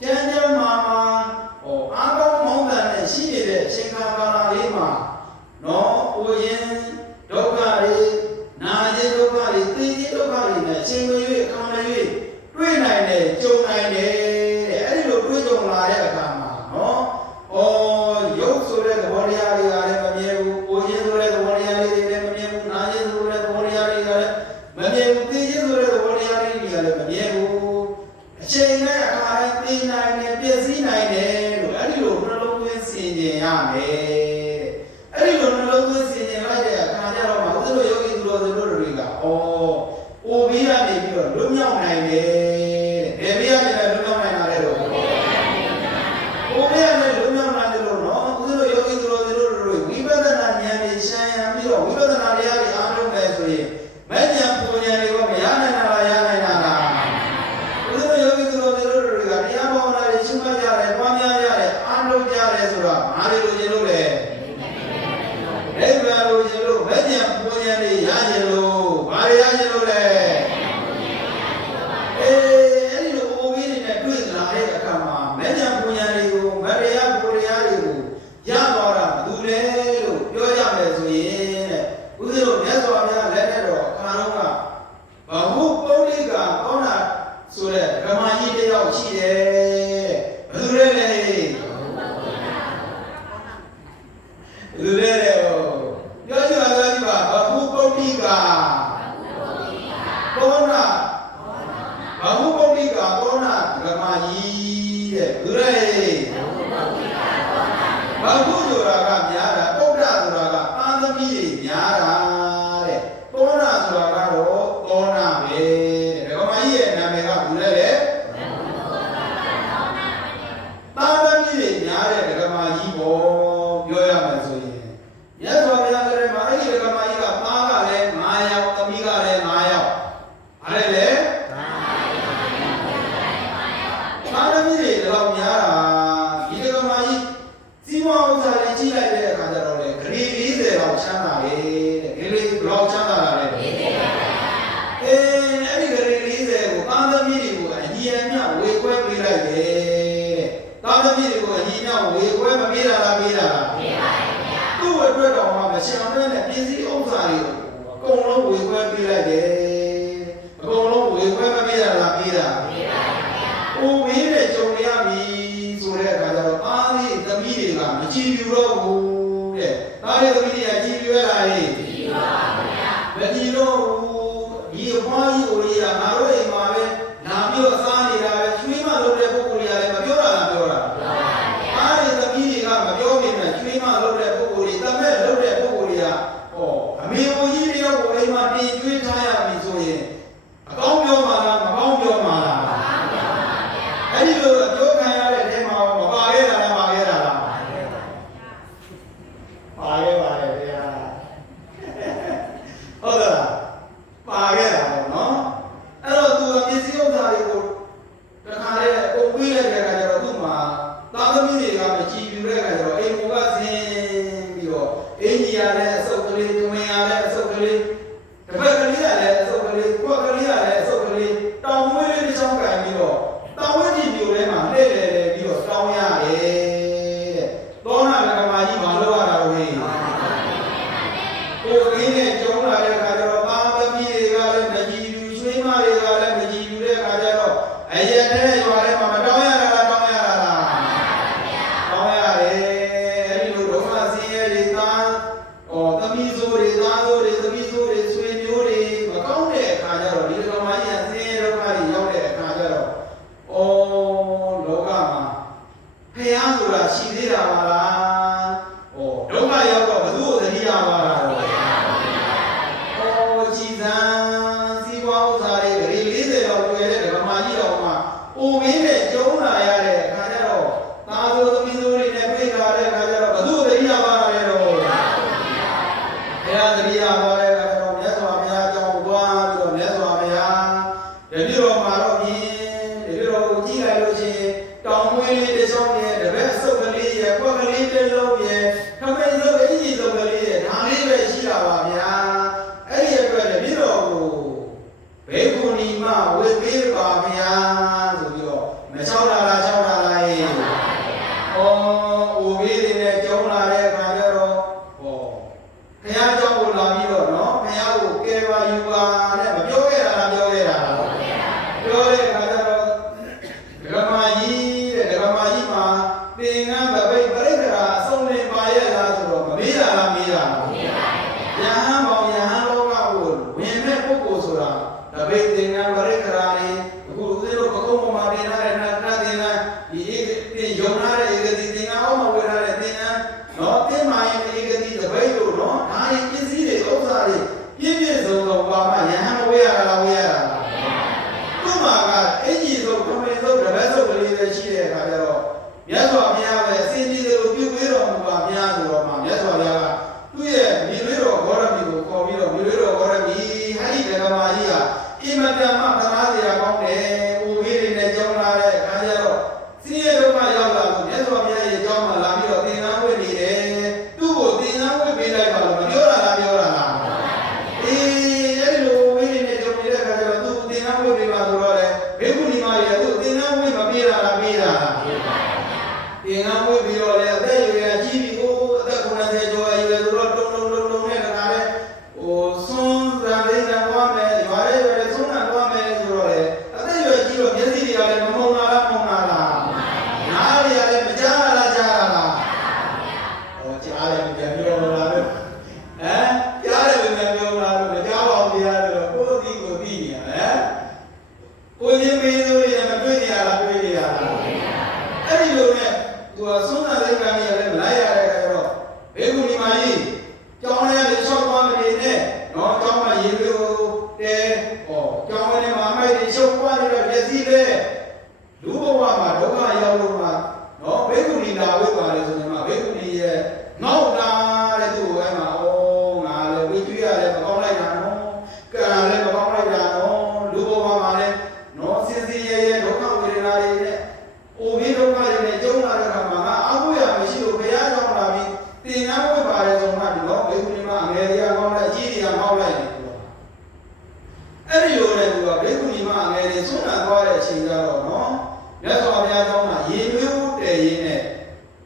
ကျမ်းကျမ်းမာအားကောင်းမောင်းတဲ့နဲ့ရှိနေတဲ့အချိန်ကာလလေးမှာနော်အိုရင်ဒုက္ခတွေနာရင်ဒုက္ခတွေသိရင်ဒုက္ခတွေနဲ့အချိန်မရွေးအခါမရွေးတွေ့နိုင်တယ်ကြုံနိုင်တယ်တဲ့အဲ့ဒီလိုတွေ့ကြုံလာတဲ့အခါမှာနော်ရုပ်ဆိုတဲ့သဘောတရားတွေကလည်းမမြဲဘူး။ကိုယ်ချင်းဆိုတဲ့သဘောတရားတွေလည်းမမြဲဘူး။နာချင်းဆိုတဲ့သဘောတရားတွေကလည်းမမြဲဘူး။သိချင်းဆိုတဲ့သဘောတရားတွေကလည်းမမြဲဘူး။အချိန်နဲ့အခါတိုင်းသိနိုင်တယ်ပြည့်စည်နိုင်တယ်လို့အဲ့ဒီလိုနှလုံးသွင်းဆင်ခြင်ရမယ်။အဲ့ဒီလိုနှလုံးသွင်းဆင်ခြင်လိုက်တဲ့အခါကျတော့မှဦးဇင်းတို့ယောဂီသူတော်စင်တို့တွေကအိုဘေးကနေပြီးတော့လွတ်မြောက်နိုင်တယ်။ဘယ်ဘေးကနေလွတ်မြောက်နိုင်တာလဲတော့အိုဘေးကနေလွတ်မြောက်နိုင်တယ်လို့နော်ဦးဇင်းတို့ယောဂီသူတော်စင်တို့တွေဝိပဿနာဉာဏ်နဲ့ရှင်းရပြီးတော့ဝိပဿနာတရားတွေအားထုတ်မယ်ဆိုရင်မဲ့ဉာဏ်ပူဉာဏ်တွေကမရနိုင်တာလားရနိုင်တာလားဦးဇင်းတို့ယောဂီသူတော်စင်တို့တွေကတရားဘာဝနာတွေရှုမှတ်ကြတယ်ပွားများကြတယ်အားထုတ်ကြတယ်ဆိုတာဘာတွေလိုချင်လို့လဲနိဗ္ဗာန်လိုချင်လို့မဲ့ဉာဏ်ပူဉာဏ်တွေရချင်လို့ဘာတွေရချင်လို့လဲအဲ့ဒီလိုအိုဘေးတွေနဲ့တွေ့လာတဲ့အခါမှာမဲ့ဉာဏ်ပူဉာဏ်တွေကိုမတရားပူတရားတွေကိုရသွားတာဘူးလေလို့ပြောရမယ်ဆိုရင်တဲ့ဦးဇင်းတို့မြတ်စွာဘုရားလက်ထက်တော်အခါတော့ကဘဟုပုဒ္ဓိကကောင်းတာဆိုတဲ့ဓမ္မကြီးတစ်ယောက်ရှိတယ်ဘယ်သူလဲလဲဘယ်သူလဲပြောကြပါဘဟုပုဒ္ဓိက ကြီးတဲ့ဘုရားဘာခုဆိုတာကများတာပုဒ္ဒဆိုတာကအာသမီတွေများတာတဲ့သောနာဆိုတာကတော့သောနာပဲတဲ့ဒကမကြီးရဲ့နာမည်ကဘုရားလေအာသမီတွေများတဲ့ဒကမကြီးပေါ့ပြောရမယ်ဆိုရင်မြတ်စွာဘုရားကလည်းမာရိဒကမကြီးကပါးကလည်း9ယောက်သမီးကလည်း9ယောက်အဲ့လေအာသမီတွေတော့များတာဒီဒကမကြီးစီမဥစ္စာတွေကြီးလိုက်တဲ့အခါကျတော့လေဂရီ40လောက်ချမ်းသာလေတဲ့ဒီလေးဘယ်လောက်ချမ်းသာတာလဲ40ပါဗျာအဲ့ဒီဂရီ40ကိုအာသမီတွေကိုအညီအမျှဝေခွဲပေးလိုက်တယ်တဲ့အာသမီတွေကိုအညီအမျှဝေခွဲမပေးတာလားပေးတာလားပေးပါဗျာသူ့အတွက်တော့မှမရှောင်တဲ့ပစ္စည်းဥစ္စာတွေကိုအကုန်လုံးဝေခွဲပေးလိုက်တယ်အကုန်လုံးဝေခွဲမပေးတာလားပေးတာပေးပါဗျာဟိုဝေးတဲ့ကြုံရပြီဆိုတဲ့အခါကျတော့အားလေးသမီးတွေကမကြည့်ပြတော့ဘူးတဲ့အားလေးသမီးတွေကကြည့်ပြရလားဟဲ့ကြည့်ပါဗျာမကြည့်တော့ဘူးဒီအဖွားကြီးကိုကြီးကငါတို့အိမ်မှာပဲလာပြီးတော့စားနေတာပဲချွေးမလုပ်တဲ့ပုဂ္ဂိုလ်တွေကလည်းမပြောတာလားပြောတာပြောပါဗျာအားလေးသမီးတွေကမပြောမိနဲ့ချွေးမလုပ်တဲ့ပုဂ္ဂိုလ်တွေတမက်လုပ်တဲ့ပုဂ္ဂိုလ်တွေကဟောအမေကိုကြီးတယောက်ကိုအိမ်မှာတင်ကျွေးထားရပြီဆိုရင်အကောင်းပြောမှာလားမကောင်းပြောမှာလားမကောင်းပြောပါဗျာအဲ့ဒီလိုပြောခံရတဲ့ထဲမှာမပါခဲ့တာလားပါခဲ့တာလားပါခဲ့ပါဗျာပါခဲ့ဗျာဟုတ်လားပါခဲ့တာပေါ့နော်အဲ့တော့သူကပစ္စည်းဥစ္စာတွေကိုတခါလေပုံပေးလိုက်တဲ့အခါကျတော့သူ့မှာသားသမီးတွေကမကြည်ပြူတဲ့အခါကျတော့အိမ်ပေါ်ကဆင်းပြီးတော့အင်ကြီးရတဲ့အစုပ်ကလေးတွင်ရတဲ့အစုပ်ကလေးတစ်ဖက်ကလေးရတဲ့အစုပ်ကလေးကွက်ကလေးရတဲ့အစုပ်ကလေးတောင်မွေးလေးတစ်ချောင်းကင်ပြီးတော့တောင်ဝင်းကြီးမျိုးထဲမှာလှည့်လေပြီးတော့တောင်းရတယ်တဲ့သောနာကမာကြီးမလုပ်ရတာလို့ဟဲ့ကိုယ်ကင်းနဲ့ကျုံလာတဲ့အခါကျတော့သားသမီးတွေကလည်းမကြည်ပြူရွှေမတွေကလည်းမကြည်ပြူတဲ့အခါကျတော့အရက်တဲ့ရွာထဲမှာမတောင်းရတာလားတောင်းရတာလားတောင်းရတယ်အဲ့ဒီလိုဒုက္ခဆင်းရဲတွေသားသမီးဆိုးတွေသားဆိုးတွေသမီးဆိုးတွေဆွေမျိုးတွေမကောင်းတဲ့အခါကျတော့ဒီကမာကြီးကဆင်းရဲဒုက္ခတွေရောက်တဲ့အခါကျတော့လောကမှာဖျားဆိုတာရှိသေးတာပါလားဒုက္ခရောက်တော့ဘယ်သူ့ကိုသတိရပါလားကြည်စံစီးပွားဥစ္စာတွေဂရီ40လောက်ကျွဲတဲ့ဓမ္မကြီးတော်မှာအိုမင်းနဲ့ကျုံးလာရတဲ့အခါကျတော့သားဆိုသမီးဆိုတွေနဲ့တွေ့လာတဲ့အခါကျတော့ဘယ်သူ့သတိရပါလဲတော့ဘုရားသတိရပါတဲ့အခါကျတော့မြတ်စွာဘုရားကြောင့်သွားပြီးတော့မြတ်စွာဘုရားတပည့်တော်မှာတော့မြင်တပည့်တော်ကိုကြည့်လိုက်လို့ရှိရင်တောင်မွေးလေးတစ်ချောင်းရဲ့တပည့်စုပ်ကလေးရဲ့ကွက်ကလေးတစ်လုံးရဲ့ခမိန်စုပ်အင်ကြီးစုပ်ကလေးရဲ့ဒါလေးပဲရှိတာပါဗျာအဲ့ဒီအတွက်တပည့်တော်ကိုဘေကုဏီမဝေပေးပါဗျာဆိုပြီးတော့မချောက်တာလားချောက်တာလားဟဲ့အိုဘေးတွေနဲ့ကျုံလာတဲ့အခါကျတော့ဘုရားကြောင့်ကိုလာပြီးတော့နော်ဘုရားကိုကဲပါယူပါနဲ့မပြောခဲ့တာလားပြောခဲ့တာလားပြောတဲ့အခါကျတော့ဒကမာကြီးတဲ့ဒကမာကြီးမှာသင်္ကန်းဗပိတ်ပရိက္ခရာအစုံလင်ပါရဲ့လားဆိုတော့မမေးတာလားမေးတာလားမေးပါဗျာယဟန်ပေါင်းယဟန်လောကကိုဝင်မဲ့ပုဂ္ဂိုလ်ဆိုတာဗပိတ်သင်္ကန်းပရိက္ခရာတွေအခုဦးဇင်းတို့ပကုံးပေါ်မှာတင်ထားတဲ့နတ်သင်္ကန်းဒီယုံထားတဲ့ဧကတိသင်္ကန်းအောက်မှာဝေထားတဲ့သင်္ကန်းနော်တင်မာရင်ဧကတိတပိတ်လို့နော်ဒါရင်ပစ္စည်းတွေဥစ္စာတွေပြည့်ပြည့်စုံစုံပါမှယဟန်မဝေရတာလားဝေရတာလားသူ့မှာကအင်ကြီးစုံခမင်းစုံတပတ်စုံကလေးပဲရှိတဲ့အခါကျတော့မြတ်စွာဘုရားပဲအစဉ်ကြီးတွေကိုပြုပေးတော်မူပါဘုရားဆိုတော့မှမြတ်စွာဘုရားကသူ့ရဲ့မြေလေးတော်ဂေါရမီကိုခေါ်ပြီးတော့မြေလေးတော်ဂေါရမီဟာဒီဒကမာကြီးဟာအင်မတန်မှသနာစရာကောင်းတယ်။ဦးကြီးတွေနဲ့ကြောင်းလာတဲ့အခါကျတော့ဆင်းရဲဒုက္ခရောက်လာလို့မြတ်စွာဘုရားရဲ့ကြောင်းမှာလာပြီးတော့သင်္ကန်းဝတ်နေတယ်။သူ့ကိုသင်္ကန်းဝတ်ပေးလိုက်ပါလို့မပြောတာလားပြောတာလား။အဲ့ဒီလိုဦးကြီးတွေနဲ့ကြောင်းနေတဲ့အခါကျတော့သူ့သင်္ကန်းဝတ်ပေးပါဆိုတော့လေဘေကုဏီမကြီးကသူ့သင်္ကန်းဝတ်မပေးတာလားပေးတာလား။သင်္ကန်းဝတ်ပြီးတော့လေအသက်ရွယ်ကြီးပြီးကိုအသက်90ကျော်အရွယ်ဆိုတော့တုံနဲ့တခါလေဆွန်းဇာသိန်းကသွားမယ်ရွာရဲရွယ်ဆွန်းကသွားမယ်ဆိုတော့လေအသက်ရွယ် တွေချုပ်ပွားနေတဲ့မျက်စိနဲ့လူဘဝမှာဒုက္ခရောက်လို့မှာနော်ဘေကုဏီလာဝိပါလေဆိုရင်မှာဘေကုဏီရဲ့ငေါ့တာတဲ့သူ့ကိုအဲ့မှာငါလည်းဝိကျွေးရတယ်မကောင်းလိုက်တာနော်ကံလည်းမကောင်းလိုက်တာနော်လူဘဝမှာလည်းနော်စင်စင်ရဲဒုက္ခဝေဒနာတွေနဲ့အိုဘေးဒုက္ခတွေနဲ့ကြုံလာတဲ့အခါမှာငါအဖို့ရမရှိလို့ဘုရားကြောင့်လာပြီးတင်ငန်းဝိပါလေဆိုမှဒီတော့ဘေကုဏီမှာအငယ်တွေကကောင်းလိုက်အကြီးတွေကကောင်းလိုက်တယ်အဲ့ဒီလိုနဲ့သူကဘေကုဏီမှာအငယ်တွေဆွမ်းနာသွားတဲ့အချိန်ကျတော့နော်မြတ်စွာဘုရားကြောင့်ကရေမျိုးတည်ရင်းနဲ့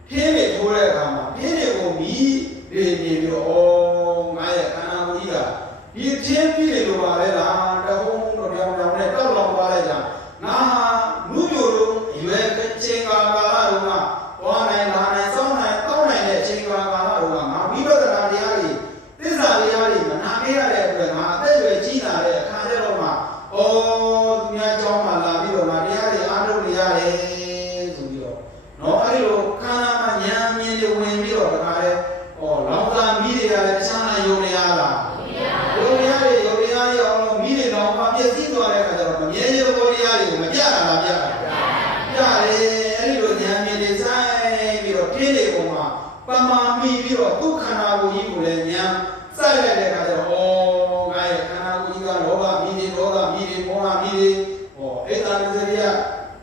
ဖင်းတွေထိုးတဲ့အခါမှာဖင်းတွေကိုမီးတွေနေပြီးတော့ငါရဲ့ခန္ဓာကိုယ်ကြီးကဒီဖင်းပြီးလိုပါလေလားတဟုံးတော့ပြောင်းပြောင်းနဲ့တောက်လောင်သွားလိုက်တာငါလူမျိုးတို့ရွယ်ချိန်ကာလတုန်းကဝါနိုင်လာနိုင်စောင်းနိုင်တောင်းနိုင်တဲ့ချိန်ကာလတုန်းကငါဝိပဿနာတရားတွေသစ္စာတရားတွေမနာခဲ့ရတဲ့အတွက်ငါအသက်ရွယ်ကြီးလာတဲ့အခါကျတော့မှသူများเจ้าမှလာပြီးတော့ငါတရားတွေအားထုတ်နေရတယ်ဆိုပြီးတော့နော်အဲ့ဒီလိုခန္ဓာမှာဉာဏ်မြင်တွေဝင်ပြီးတော့တခါလဲလောင်စာမီးတွေကလည်းတခြားနဲ့ယုံနေရလားယုံနေရတယ်ယုံနေရရအောင်လို့မီးတွေလောင်မှပြည့်စည်သွားတဲ့အခါကျတော့မမြဲရဘောတရားတွေကိုမပြတာလားပြတာပြတယ်အဲ့ဒီလိုဉာဏ်မြင်တွေဆိုင်ပြီးတော့ပြည့်နေပုံမှာပမာမိပြီးတော့ဒုက္ခနာကိုကြီးကိုလည်းဉာဏ်စိုက်လိုက်တဲ့အခါကျတော့ငါရဲ့ခန္ဓာကိုယ်ကြီးကလောဘမီးတွေဒေါသမီးတွေမောဟမီးတွေအိတ်တာမစရိယ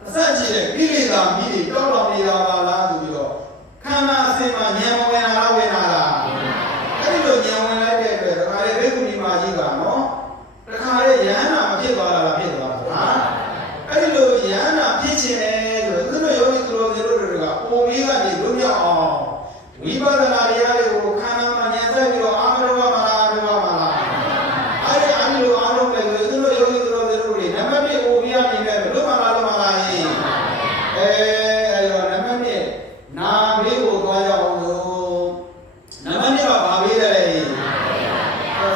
အစရှိတဲ့ကိလေသာမီးတွေတောက်လောင်နေတာပါလားဆိုပြီးတော့ခန္ဓာအစဉ်မှာဉာဏ်ဝင်လာဝင်လာလားအဲ့ဒီလိုဉာဏ်ဝင်လိုက်တဲ့အတွက်တခါလေဘေကုဏီမာကြီးကနော်တခါလေယန္တာမဖြစ်သွားလားဖြစ်သွားလားအဲ့ဒီလိုယန္တာဖြစ်ခြင်းလေဆိုတော့သူတို့ယောဂီသူတို့တွေကပုံမေးကနေလွတ်မြောက်အောင်ဝိပဿနာတရားတွေကိုခန္ဓာမှာဉာဏ်သက်ပြီးတော့အာမရဝမလားအာမရဝမလားအဲ့ဒီအလိုအားလုံးပဲသူတို့ယောဂီသူတို့တွေနံပါတ်1အိုပြီးအနေနဲ့လွတ်မလားလွတ်မလားဟင်အဲ့တော့နံပါတ်1နာဘေးကိုသွားကြအောင်လို့နံပါတ်2ကဘာဘေးလဲ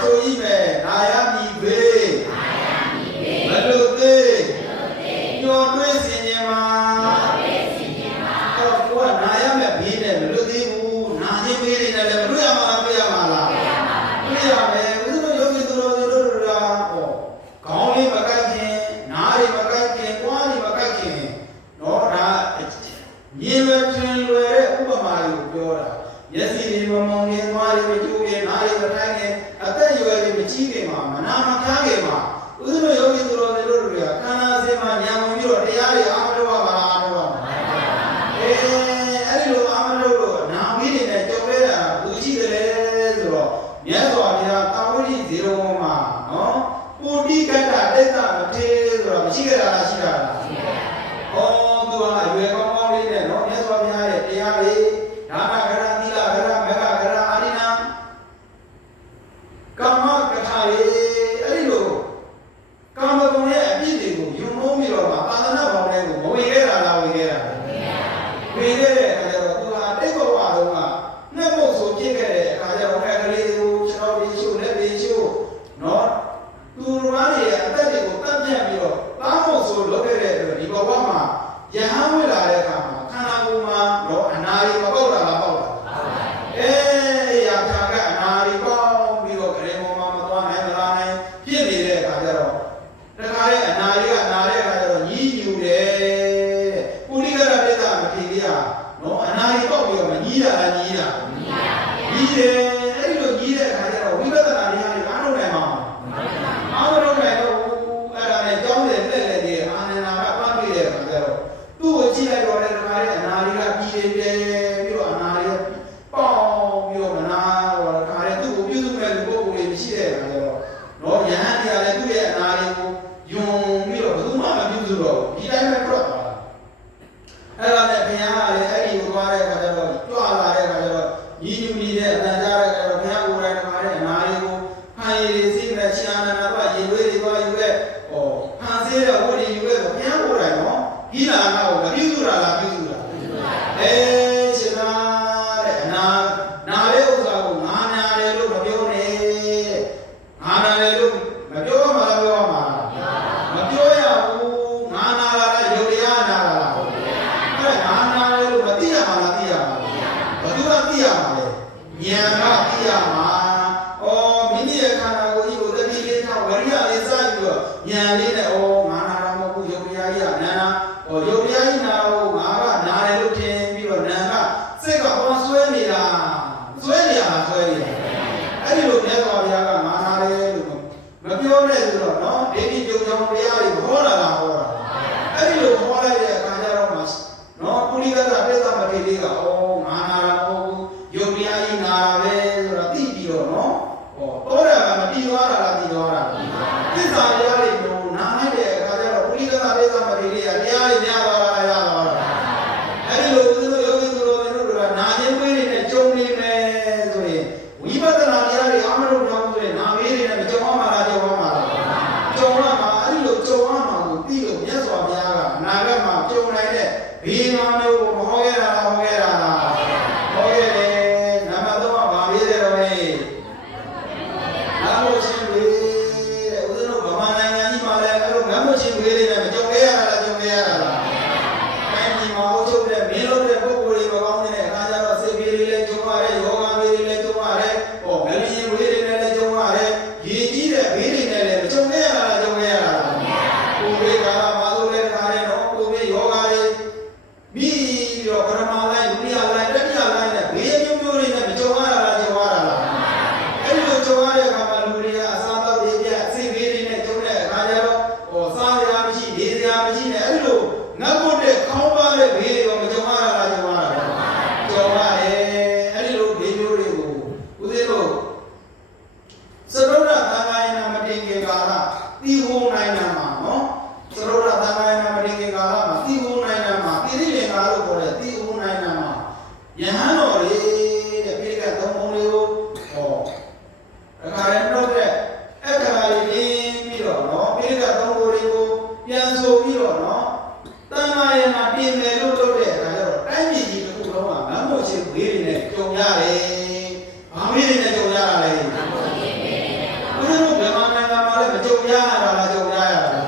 ဆိုကြည့်မယ်နာယမိဘေးမလွတ်သေးညော်တွေးစင်ကြမှာတော့ကိုကနာယမဲ့ဘေးနဲ့မလွတ်သေးဘူးနာခြင်းဘေးတွေနဲ့လည်းမလွတ်ရမှာလားပြရမှာလားပြရမယ်ဦးဇင်းတို့ယောဂီသူတော်တွေကခေါင်းလေးမကိုက်ခင်နားလေးမကိုက်ခင်ကွားလေးမကိုက်ခင်နော်ဒါမြေမထွင်လွယ်တဲ့ဥပမာကိုပြောတာမျက်စိလေးမမောင်ခင်ကွားလေးမကျိုးခင်နားလေးမထိုင်ခင်အသက်ရွယ်လေးမကြီးခင်မှာမနာမဖျားခင်မှာဦးဇင်းတို့ယောဂီသူတော်တွေကခန္ဓာစဉ်မှာဉာဏ်ဝင်ပြီးတော့တရားတွေအားမထုတ်ပါလားအားထုတ်ပါအဲ့ဒီလိုအားမထုတ်လို့နာမီးတွေနဲ့ကြုံရတာဘူးရှိတယ်ဆိုတော့မြတ်စွာဘုရားတာဝတိဇေရဝမှာနော်ပုတိကတ္တတိတ္တမထေဆိုတော့မရှိကြတာလားရှိတာလားရှိပါဘူးသူကအရွယ်ကောင်းကောင်းလေးနဲ့နော်မြတ်စွာဘုရားရဲ့တရားတွေဒါနကရသီလကရမေဃကရအာရိနာကမ္မကထာတွေအဲ့ဒီလိုကာမဂုဏ်ရဲ့အပြည့်တွေကိုယုံမိုးပြီးတော့သာသနာ့ဘောင်တွေကိုမဝင်ခဲ့တာလားဝင်ခဲ့တာဝင်ခဲ့တဲ့အခါကျတော့သူဟာတိတ်ဘဝတုန်းကနှက်ဖို့ဆိုဖြစ်ခဲ့တဲ့အခါကျတော့အဲ့ကလေးကိုခြေတော်ပြီးရှုလက်ပြီးရှုနော်သူတို့ဘာတွေအသက်တွေကိုတတ်ပြတ်ပြီးတော့တားဖို့ဆိုလုပ်ခဲ့တဲ့အတွက်ဒီဘဝမှာယဟန်ဝင်လာတဲ့အခါမှာခန္ဓာကိုယ်မှာတော့အနာရီမပေါက်တာလားပေါက်တာရပါကအနာရီပေါက်ပြီးတော့ကလေးပေါ်မှာမသွားနိုင်မလာနိုင်ဖြစ်နေတဲ့အခါကျတော့တခါလေအနာရီကနာတဲ့အခါကျတော့ညီးညူတယ်ပုရိကရပိဿမထေရနော်အနာရီပေါက်ပြီးတော့မညီးတာလားညီးတာညီးတယ်အဲ့ဒီလိုညီးတဲ့အခါကျတော့ဝိပဿနာတရားတွေအားထုတ်နိုင်မှာအားထုတ်နိုင်တော့အဲ့ဒါနဲ့ကြောင်းတယ်လက်လက်တွေအာနန္ဒာကပတ်ပြီးတဲ့အခါကျတော့သူ့ကိုကြည့်လိုက်တော့လည်းတခါလေအနာရီကပြီးတယ်ပြီးတော့အနာရီပေါက်ပြီးတော့မနာတော့တခါလေသူ့ကိုပြုစုမဲ့လူပုဂ္ဂိုလ်တွေမရှိတဲ့အခါကျတော့နော်ယဟန်တရားလည်းသူ့ရဲ့အနာရီကိုယုံပြီးတော့ဘယ်သူမှမပြုစုတော့ဘူးဒီတိုင်းပဲထွက်သွားအဲ့ဒါနဲ့ဘုရားကလည်းအဲ့ဒီကိုသွားတဲ့အခါကျတော့ကြွလာတဲ့အခါကျတော့ညီညူညီတဲ့အတန်ကြားတဲ့အခါကျတော့ဘုရားကိုယ်တိုင်တခါတဲ့အနာရီကိုဖန်ရည်စီးမဲ့ရှာနနာကရေဝေးတွေသွားယူခဲ့ဖန်ဆင်းတဲ့ဝိရိယယူခဲ့ဆိုဘုရားကိုယ်တိုင်နော်ဒီနာကကိုမပြုစုတာလားပြုစုတာရှင်သာတဲ့အနာလေးဥစ္စာကိုငါနာတယ်လို့မပြောနဲ့ငါနာတယ်လို့မပြောမှလားပြောမှာမပြောရဘူးငါနာလာတဲ့ယုတ်တရားနာလာလားအဲ့ဒါငါနာတယ်လို့မသိရမှာလားသိရမှာဘယ်သူကသိရမှာလဲဉာဏ်ကသိရမှာမိမိရဲ့ခန္ဓာကိုယ်ကြီးကိုတတိလေးထားဝရိယလေးစပြီးတော့ဉာဏ်လေးနဲ့ငါ ချင်းဝေးလေးနဲ့မကြုံရတာလားကြုံရတာလားတိုင်းပြည်မှာအုပ်ချုပ်တဲ့မင်းလုပ်တဲ့ပုဂ္ဂိုလ်တွေမကောင်းတဲ့အခါကျတော့စိတ်ပြေးလေးလည်းကြုံရတယ်ယောဂဘေးတွေလည်းကြုံရတယ်ဟောငလျင်ဝေးတွေနဲ့လည်းကြုံရတယ်ရေကြီးတဲ့ဘေးတွေနဲ့လည်းမကြုံရတာလားကြုံရတာလားကိုယ်တွေကမာဆိုလည်းခါတယ်နော်ကိုယ်တွေယောဂတွေပြီးတော့ပရမလိုင်းဒုတိယလိုင်းတတိယလိုင်းနဲ့ဘေးမျိုးမျိုးတွေနဲ့မကြုံရတာလားကြုံရတာလားအဲ့ဒီလိုကြုံရတဲ့အခါမှာလူတွေကအစားတော့တွေပြစိတ်ဘေးတွေနဲ့ကြုံတဲ့အခါကျတော့ဟောစားရမရှိနေရမရှိနဲ့အဲ့လိုငတ်ဖို့တဲ့ခေါင်းပါတဲ့ဘေးတွေတော့မကြုံရတာလားကြုံရတာလားကြုံရတယ်အဲ့ဒီလိုဘေးမျိုးတွေကိုဦးဇင်းတို့စရုဒ္ဓသံဃာယနာမတင်ခင်ကာလတီဟိုနိုင်နာမှာနော်စရုဒ္ဓသံဃာယနာမတင်ခင်ကာလမှာတီဟိုနိုင်နာမှာတိရိလင်္ကာလို့ခေါ်တဲ့တီဟိုနိုင်နာမှာယဟန်တော်လေးတဲ့ပိဋကတ်သုံးပုံလေးကိုဟောအခါရတော့တဲ့အခါလေးရင်းပြီးတော့နော်ပိဋကတ်သုံးပုံလေးကိုပြန်ဆိုပြီးတော့နော်သံဃာယနာပြင်မယ်လို့လုပ်တဲ့အခါကျတော့တိုင်းပြည်ကြီးတစ်ခုလုံးကမမ်းမို့ချင်းဝေးတွေနဲ့ကြုံရတယ်။ဘာဝေးတွေနဲ့ကြုံရတာလဲ။မမ်းမို့ချင်းဝေးတွေနဲ့တော့ဘယ်လိုမြန်မာနိုင်ငံမှာလည်းမကြုံရတာလားကြုံရတာလား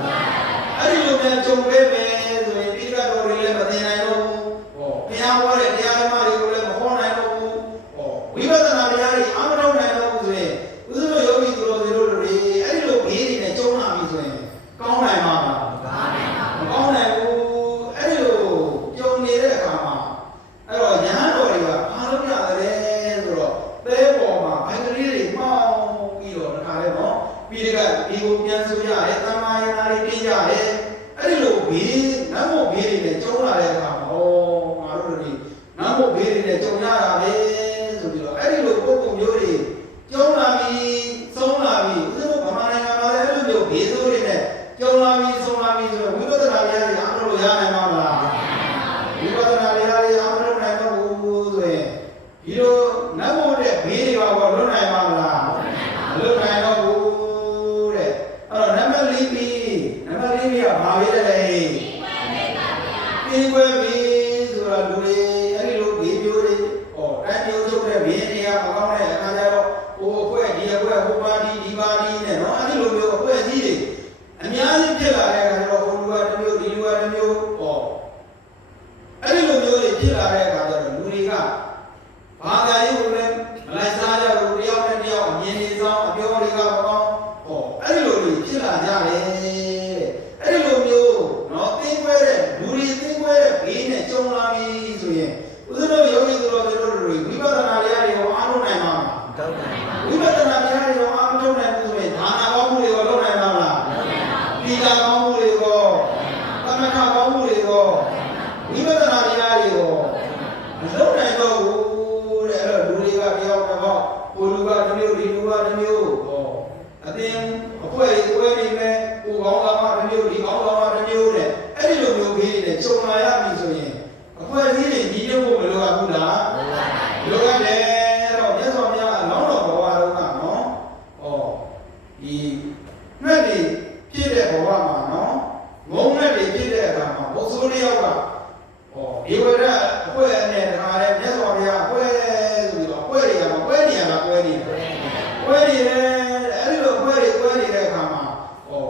။အဲ့ဒီလိုပြန်ကြုံပေးမယ်ဆိုရင်ပိဋကတ်တော်တွေလည်းမသိနိုင်တော့ဘူး။ဟောဘုရားဟောတဲ့တရားဓမ္မတွေကိုလည်းမဟောနိုင်တော့ဘူး။ဟောဝိပဿနာတရားတွေအာမထုတ်နိုင်တော့ဘူးဆိုရင်ဥစ္စလောယောဂီသူတော်စင်တို့တွေအဲ့ဒီလိုဘေးတွေနဲ့ကြုံလာပြီဆိုရင်ကောင်းနိုင်မှာမလား။မကောင်းနိုင်ဘူး။အဲ့ဒီလိုကြုံနေတဲ့အခါမှာအဲ့တော့ညာတော်တွေကဘာလို့ပြတယ်ဆိုတော့သဲပေါ်မှာဘိုင်ကလေးတွေမှောင်းပြီးတော့တခါလဲနော်ပြီးတကဒီကိုပြန်ဆိုရတယ်တမယနာတွေပြင်ရတယ်အဲ့ဒီလိုဘေးနတ်မို့ဘေးတွေနဲ့ကြုံလာတဲ့အခါမှာဟောငါတို့တွေနတ်မို့ဘေးတွေနဲ့ကြုံရတာပဲဆိုပြီးတော့အဲ့ဒီလိုပုံပုံမျိုးတွေကြုံလာပြီးဆုံးလာပြီးဥစ္စာဗမာနိုင်ငံမှာလည်းအဲ့လိုမျိုးဘေးဆိုးတွေနဲ့ကြုံလာပြီးဆုံးလာပြီးဆိုတော့ဝိပဿနာတရားတွေအားလို့ရနိုင်မှာမလားဝိပဿနာတရားတွေအားလို့နိုင်တော့ဘူးဆိုရင်ဒီလိုနတ်မို့တဲ့ဘေးတွေကတော့လွတ်နိုင်မှာမလားမလွတ်နိုင်တော့ဘူးတဲ့အဲ့တော့နံပါတ်၄ကဘာပဲလဲဒီကွယ်ဘေးဆိုတာလူတွေအဲ့ဒီလိုဘေးမျိုးတွေဟောတိုင်းမျိုးချုပ်တဲ့ဘေးတွေကမကောင်းတဲ့အခါကျတော့ဟိုအဖွဲ့ဒီအဖွဲ့ဟိုပါတီဒီပါတီနဲ့နော်အဲ့ဒီလိုမျိုးအဖွဲ့အစည်းတွေအများကြီးဖြစ်လာတဲ့အခါကျတော့ဟိုလူကတစ်မျိုးဒီလူကတစ်မျိုးဟောအဲ့ဒီလိုမျိုးတွေဖြစ်လာတဲ့အခါကျတော့လူတွေကဘာသာရေးကိုလည်းမလိုက်စားကြဘူးတယောက်နဲ့တယောက်အမြင်တွေဆောင်အပြောတွေကမကောင်းဟောအဲ့ဒီလိုတွေဖြစ်လာကြတယ်အဲ့ဒီလိုမျိုးနော်သိကွဲတဲ့လူတွေသိကွဲတဲ့ဘေးနဲ့ကြုံလာပြီဆိုရင်ဥစ္စလောယောဂီသူတော်တို့တွေဝိပဿနာတရားတွေကိုအားထုတ်နိုင်မှာမလားထုတ်နိုင်ပါဘူးဝိပဿနာတရားတွေကိုအားမထုတ်နိုင်ဘူးဆိုရင်ဒါနာကောင်းမှုတွေကိုလုပ်နိုင်မှာမလားလုပ်နိုင်ပါဘူးဒီလာကောင်းမှုတွေကိုသမထကောင်းမှုတွေကိုဝိပဿနာတရားတွေကိုမလုပ်နိုင်တော့ဘူးတဲ့အဲ့တော့လူတွေကတယောက်တစ်ပေါက်ဟိုလူကတစ်မျိုးဒီလူကတစ်မျိုးဟောအသင်အဖွဲ့တွေတွဲနေမယ်ဟိုကောင်းလာမှတစ်မျိုးဒီကောင်းလာမှတစ်မျိုးတဲ့အဲ့ဒီလိုမျိုးဘေးတွေကြုံလာရပြီဆိုရင်အဖွဲ့အစည်းတွေညီညွတ်ဖို့မလိုအပ်ဘူးလားလိုအပ်တယ်အဲ့တော့မြတ်စွာဘုရားအလောင်းတော်ဘဝတော့ကနော်ဟောဒီငှက်တွေဖြစ်တဲ့ဘဝမှာနော်ငုံငှက်တွေဖြစ်တဲ့အခါမှာဘုဆိုးတစ်ယောက်ကဟောဒီဝရအဖွဲ့နဲ့တခါလဲမြတ်စွာဘုရားအဖွဲ့ဆိုပြီးတော့အဖွဲ့တွေကမပွဲနေရလားပွဲနေတယ်အဲ့ဒီလိုပွဲနေတဲ့အခါမှာဟော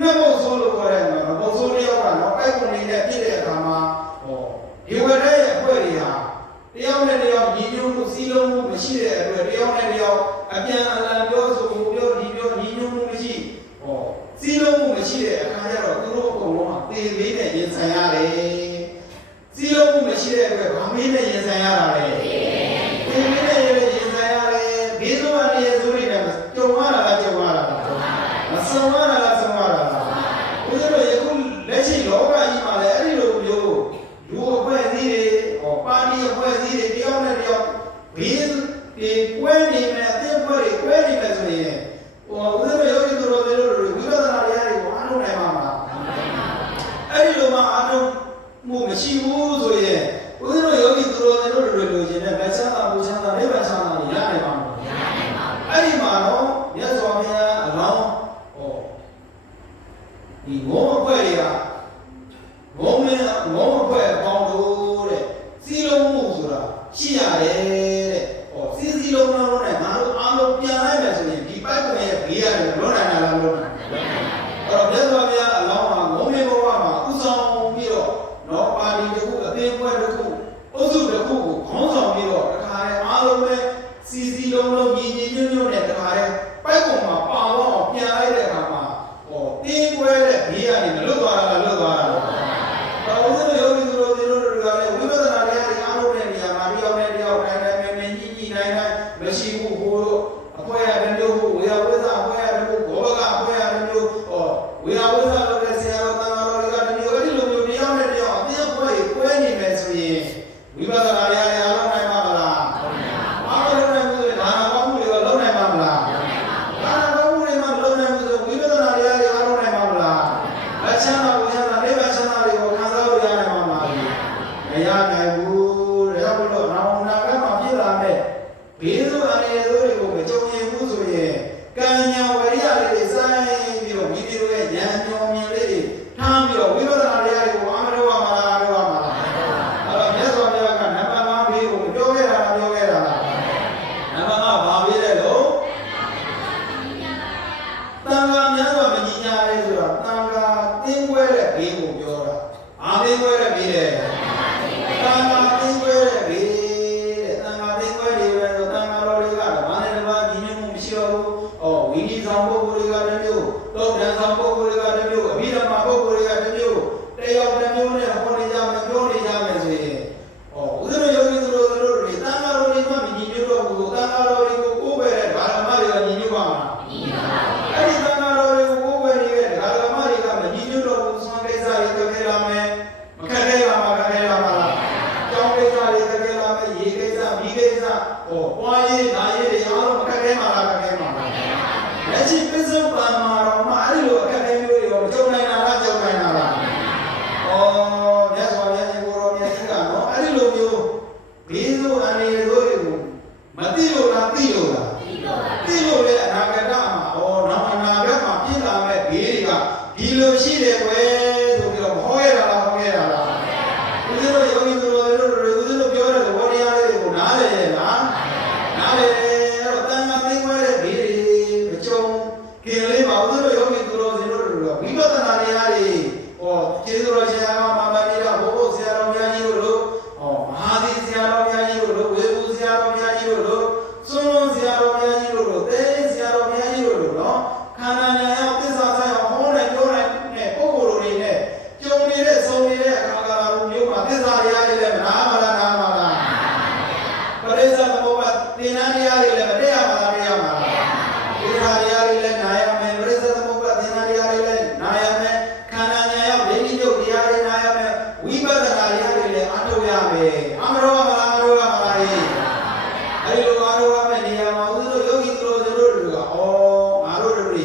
နှမုတ်ဆိုးလို့ခေါ်တဲ့နော်ဘုဆိုးတစ်ယောက်ကနော်ပိုက်ကုန်နေတဲ့ဖြစ်တဲ့အခါမှာဟောဒီဝရရဲ့အဖွဲ့တွေဟာတယောက်နဲ့တယောက်ညီညွတ်မှုစီးလုံးမှုမရှိတဲ့အတွက်တယောက်နဲ့တယောက်အပြန်အလှန်ပြောဆိုမှုပြောဒီပြောညီညွတ်မှုမရှိဟောစီးလုံးမှုမရှိတဲ့အခါကျတော့သူတို့အကုန်လုံးကသေလေးနဲ့ရင်ဆိုင်ရတယ်စီးလုံးမှုမရှိတဲ့အတွက်ဗာမင်းနဲ့ရင်ဆိုင်ရတာလေသေလေးနဲ့ရင်ဆိုင်ရတယ်ဘေးဆုံးအနေနဲ့ဆိုရတဲ့ကြုံရတာလားကြုံရတာလားမဆုံးရတာလားဆုံးရတာလားဘုရားတို့ယခုလက်ရှိလောကကြီးမှာလည်းအဲ့ဒီလိုမျိုးလူအဖွဲ့အစည်းတွေဟောပါတီအဖွဲ့အစည်းတွေတယောက်နဲ့တယောက်ဘေးတွေကွဲနေမယ်အသင်းအဖွဲ့တွေကွဲနေမယ်ဆိုရင်ဟောဘုရားတို့ယောဂီသူတော်တွေတို့ဝိပဿနာတရားတွေကိုအားထုတ်နိုင်မှာမလားအဲ့ဒီလိုမှအားထုတ်မှုမရှိဘူးဆိုရင်ဘုရားတို့ယောဂီသူတော်တွေတို့လိုချင်တဲ့ဗတ်ချမ်းသာဘူချမ်းသာနိဗ္ဗာန်ချမ်းသာတွေရနိုင်မှာမလားရနိုင်ပါဘူးအဲ့ဒီမှာတော့မြတ်စွာဘုရားအလောင်းဟောဒီငုံအဖွဲ့တွေကငုံအဖွဲ့အပေါင်းတို့တဲ့စီလုံးမှုဆိုတာရှိရတယ်တဲ့ဟောစီလုံးလုံးနဲ့ငါတို့အားလုံးပြန်လိုက်မယ်ဆိုရင်ဒီပိုက်ကွန်ရဲ့ဘေးရတယ်လွတ်နိုင်တာလားလွတ်နိုင်အဲ့တော့မြတ်စွာဘုရားအလောင်းက ကြီးကနေမလွတ်သွားတာလွတ်သွားတာတော့ဦးဇင်းတို့ယောဂီသူတို့တွေကလည်းဝိပဿနာတရားတွေအားထုတ်တဲ့နေရာမှာတယောက်နဲ့တယောက်တိုင်းတိုင်းမြင်ကြီးကြီးတိုင်းတိုင်းမရှိဘူးဟိုအဖွဲရတယ်မျိုးဝေယဝိသအဖွဲရတယ်မျိုးဘောဘကအဖွဲရတယ်မျိုးဝေယဝိသလုပ်တဲ့ဆရာတော်တန်ခါတော်တွေကတမျိုးအဲ့ဒီလိုမျိုးတယောက်နဲ့တယောက်အသေးဖွဲကွဲနေမယ်ဆိုရင်ဝိပဿနာတရားတွေအားထုတ်နိုင်မှာမလားအားထုတ်နိုင်မှုတွေဒါနာကောင်းမှုတွေကလုပ်နိုင်မှာမလားဒါနာကောင်းမှုတွေမှမလုပ်နိုင်ဘူးဆိုဝိပဿနာတရားတွေအားထုတ်နိုင်မှာမလားလက်ချမ်းသာဝိညာဉ်သာနိဗ္ဗာန်ချမ်းသာတွေကိုခံစားလို့ရနိုင်မှာမလားမရနိုင်ဘူးဒါကြောင့်မလို့နောင်နာကမှဖြစ်လာမဲ့ဘေးဆိုအနေနဲ့တွေကိုမကြုံရင်ဘူးဆိုရင်ကံဉာဏ်ဝရိယလေးတွေစိုင်းပြီးတော့မိမိတို့ရဲ့ဉာဏ်ဉာဏ်မြင်လေးတွေထားပြီးတော့ဝိပဿနာတရားတွေကိုအားမလို့ရမှာလားလို့ရမှာလားအဲ့တော့မြတ်စွာဘုရားကနံပါတ်5ဘေးကိုပြောခဲ့တာလားပြောခဲ့တာလားနံပါတ်5ဘာဘေးလဲလို့တန်ခါများစွာမကြီးညာလေးဆိုတော့တန်ခါတင်းပွဲတဲ့ဘေးကိုပြောတာအားတင်းပွဲတဲ့ဘေးတဲ့တန်ခါတင်းပွဲတဲ့ဘေးတဲ့တန်ခါတင်းပွဲတွေပဲဆိုတန်ခါတော်တွေကဘာနဲ့တပါးညီညွတ်မှုမရှိတော့ဘူးဝိနည်းဆောင်ပုဂ္ဂိုလ်တွေကတစ်မျိုးသုတ်တန်ဆောင်ပုဂ္ဂိုလ်တွေကတစ်မျိုးအဘိဓမ္မာပုဂ္ဂိုလ်တွေကတစ်မျိုးတယောက်တစ်မျိုးနဲ့ဟောနေကြမယ်ပြောနေကြမယ်ဆိုရင်ဦးဇင်းတို့ယောဂီသူတို့တွေတန်ခါတော်တွေမှညီညွတ်တော့ဘူးတန်ခါတော်တွေကိုကိုးပဲတဲ့ဓမ္မတွေကညီညွတ်ပါမလားညီညွတ်ပါဘူးအဲ့ဒီတန်ခါတော်တွေကိုကိုးပဲနေတဲ့ဓမ္မတွေကမညီညွတ်တော့ဘူးဆွမ်းကိစ္စတွေတက်ခဲ့လာမယ်မခက်ခဲလာမှာခက်ခဲလာမှာလားကြောင်းကိစ္စတွေတက်ခဲ့လာမယ်ရေကိစ္စမိကိစ္စပွားရေးနာရေးတွေအားလုံးမခက်ခဲမှာလားခက်ခဲမှာလားလက်ရှိပစ္စုပန်မှာတော့မှအဲ့ဒီလိုအခက်အခဲမျိုးတွေရောကြုံနိုင်တာလားကြုံနိုင်တာလားမြတ်စွာဘုရားရှင်ကိုရောမြတ်ကြီးကနော်အဲ့ဒီလိုမျိုးဘေးဆိုးအနေဆိုးတွေကိုမသိလို့လားသိလို့လားသိလို့လေအနာဂတ်မှာနောက်အနာဂတ်မှာဖြစ်လာမဲ့ဘေးတွေကဒီလိုရှိတယ်ကွယ်ဆိုပြီးတော့ဟောရတာလားဟောရတာလားဦးဇင်းတို့ယောဂီသူတော်တို့ဦးဇင်းတို့ပြောတဲ့သဘောတရားလေးတွေကိုနားလည်ရဲ့လားနားလည်တော့တန်ခါသိခွဲတဲ့ဘေးတွေမကြုံခင်လေးပါဦးဇင်းတို့ယောဂီသူတော်စင်တို့တို့ဝိပဿနာတရားတွေကျေးဇူးတော်ဆရာတော်မာမဏိရဘုရားဆရာတော်များကြီးတို့မဟာသီဆရာတော်များကြီးတို့ဝေဘူးဆရာတော်များကြီးတို့စွန်းလုံးဆရာတော်များကြီးတို့သေဆရာတော်များကြီးတို့နော်ခန္ဓာဉာဏ်ရောက်သစ္စာဆိုင်အောင်ဟောနိုင်ပြောနိုင်တဲ့ပုဂ္ဂိုလ်တွေနဲ့ကြုံနေတဲ့ဆုံနေတဲ့အခါကာလမျိုးမှာသစ္စာတရားတွေလည်းမနာမလားနာမလားပရိစ္ဆေသမုပ္ပါသင်္นานတရားတွေလည်းမတရားမလားတရားမလားသစ္စာတရားတွေလည်းနာရမယ်ပရိစ္ဆေသမုပ္ပါသင်္นานတရားတွေလည်းနာရမယ်ခန္ဓာဉာဏ်ရောက်ဒိဋ္ဌိယုတ်တရားတွေနာရမယ်ဝိပဿနာတရားတွေလည်းအထုတ်ရမယ်အမရောမလားအရောမလားအဲဒီလိုအားလုံးအမဲ့နေရာမှာဦးဇင်းတို့ယောဂီသူတို့တို့တွေကငါတို့တွေ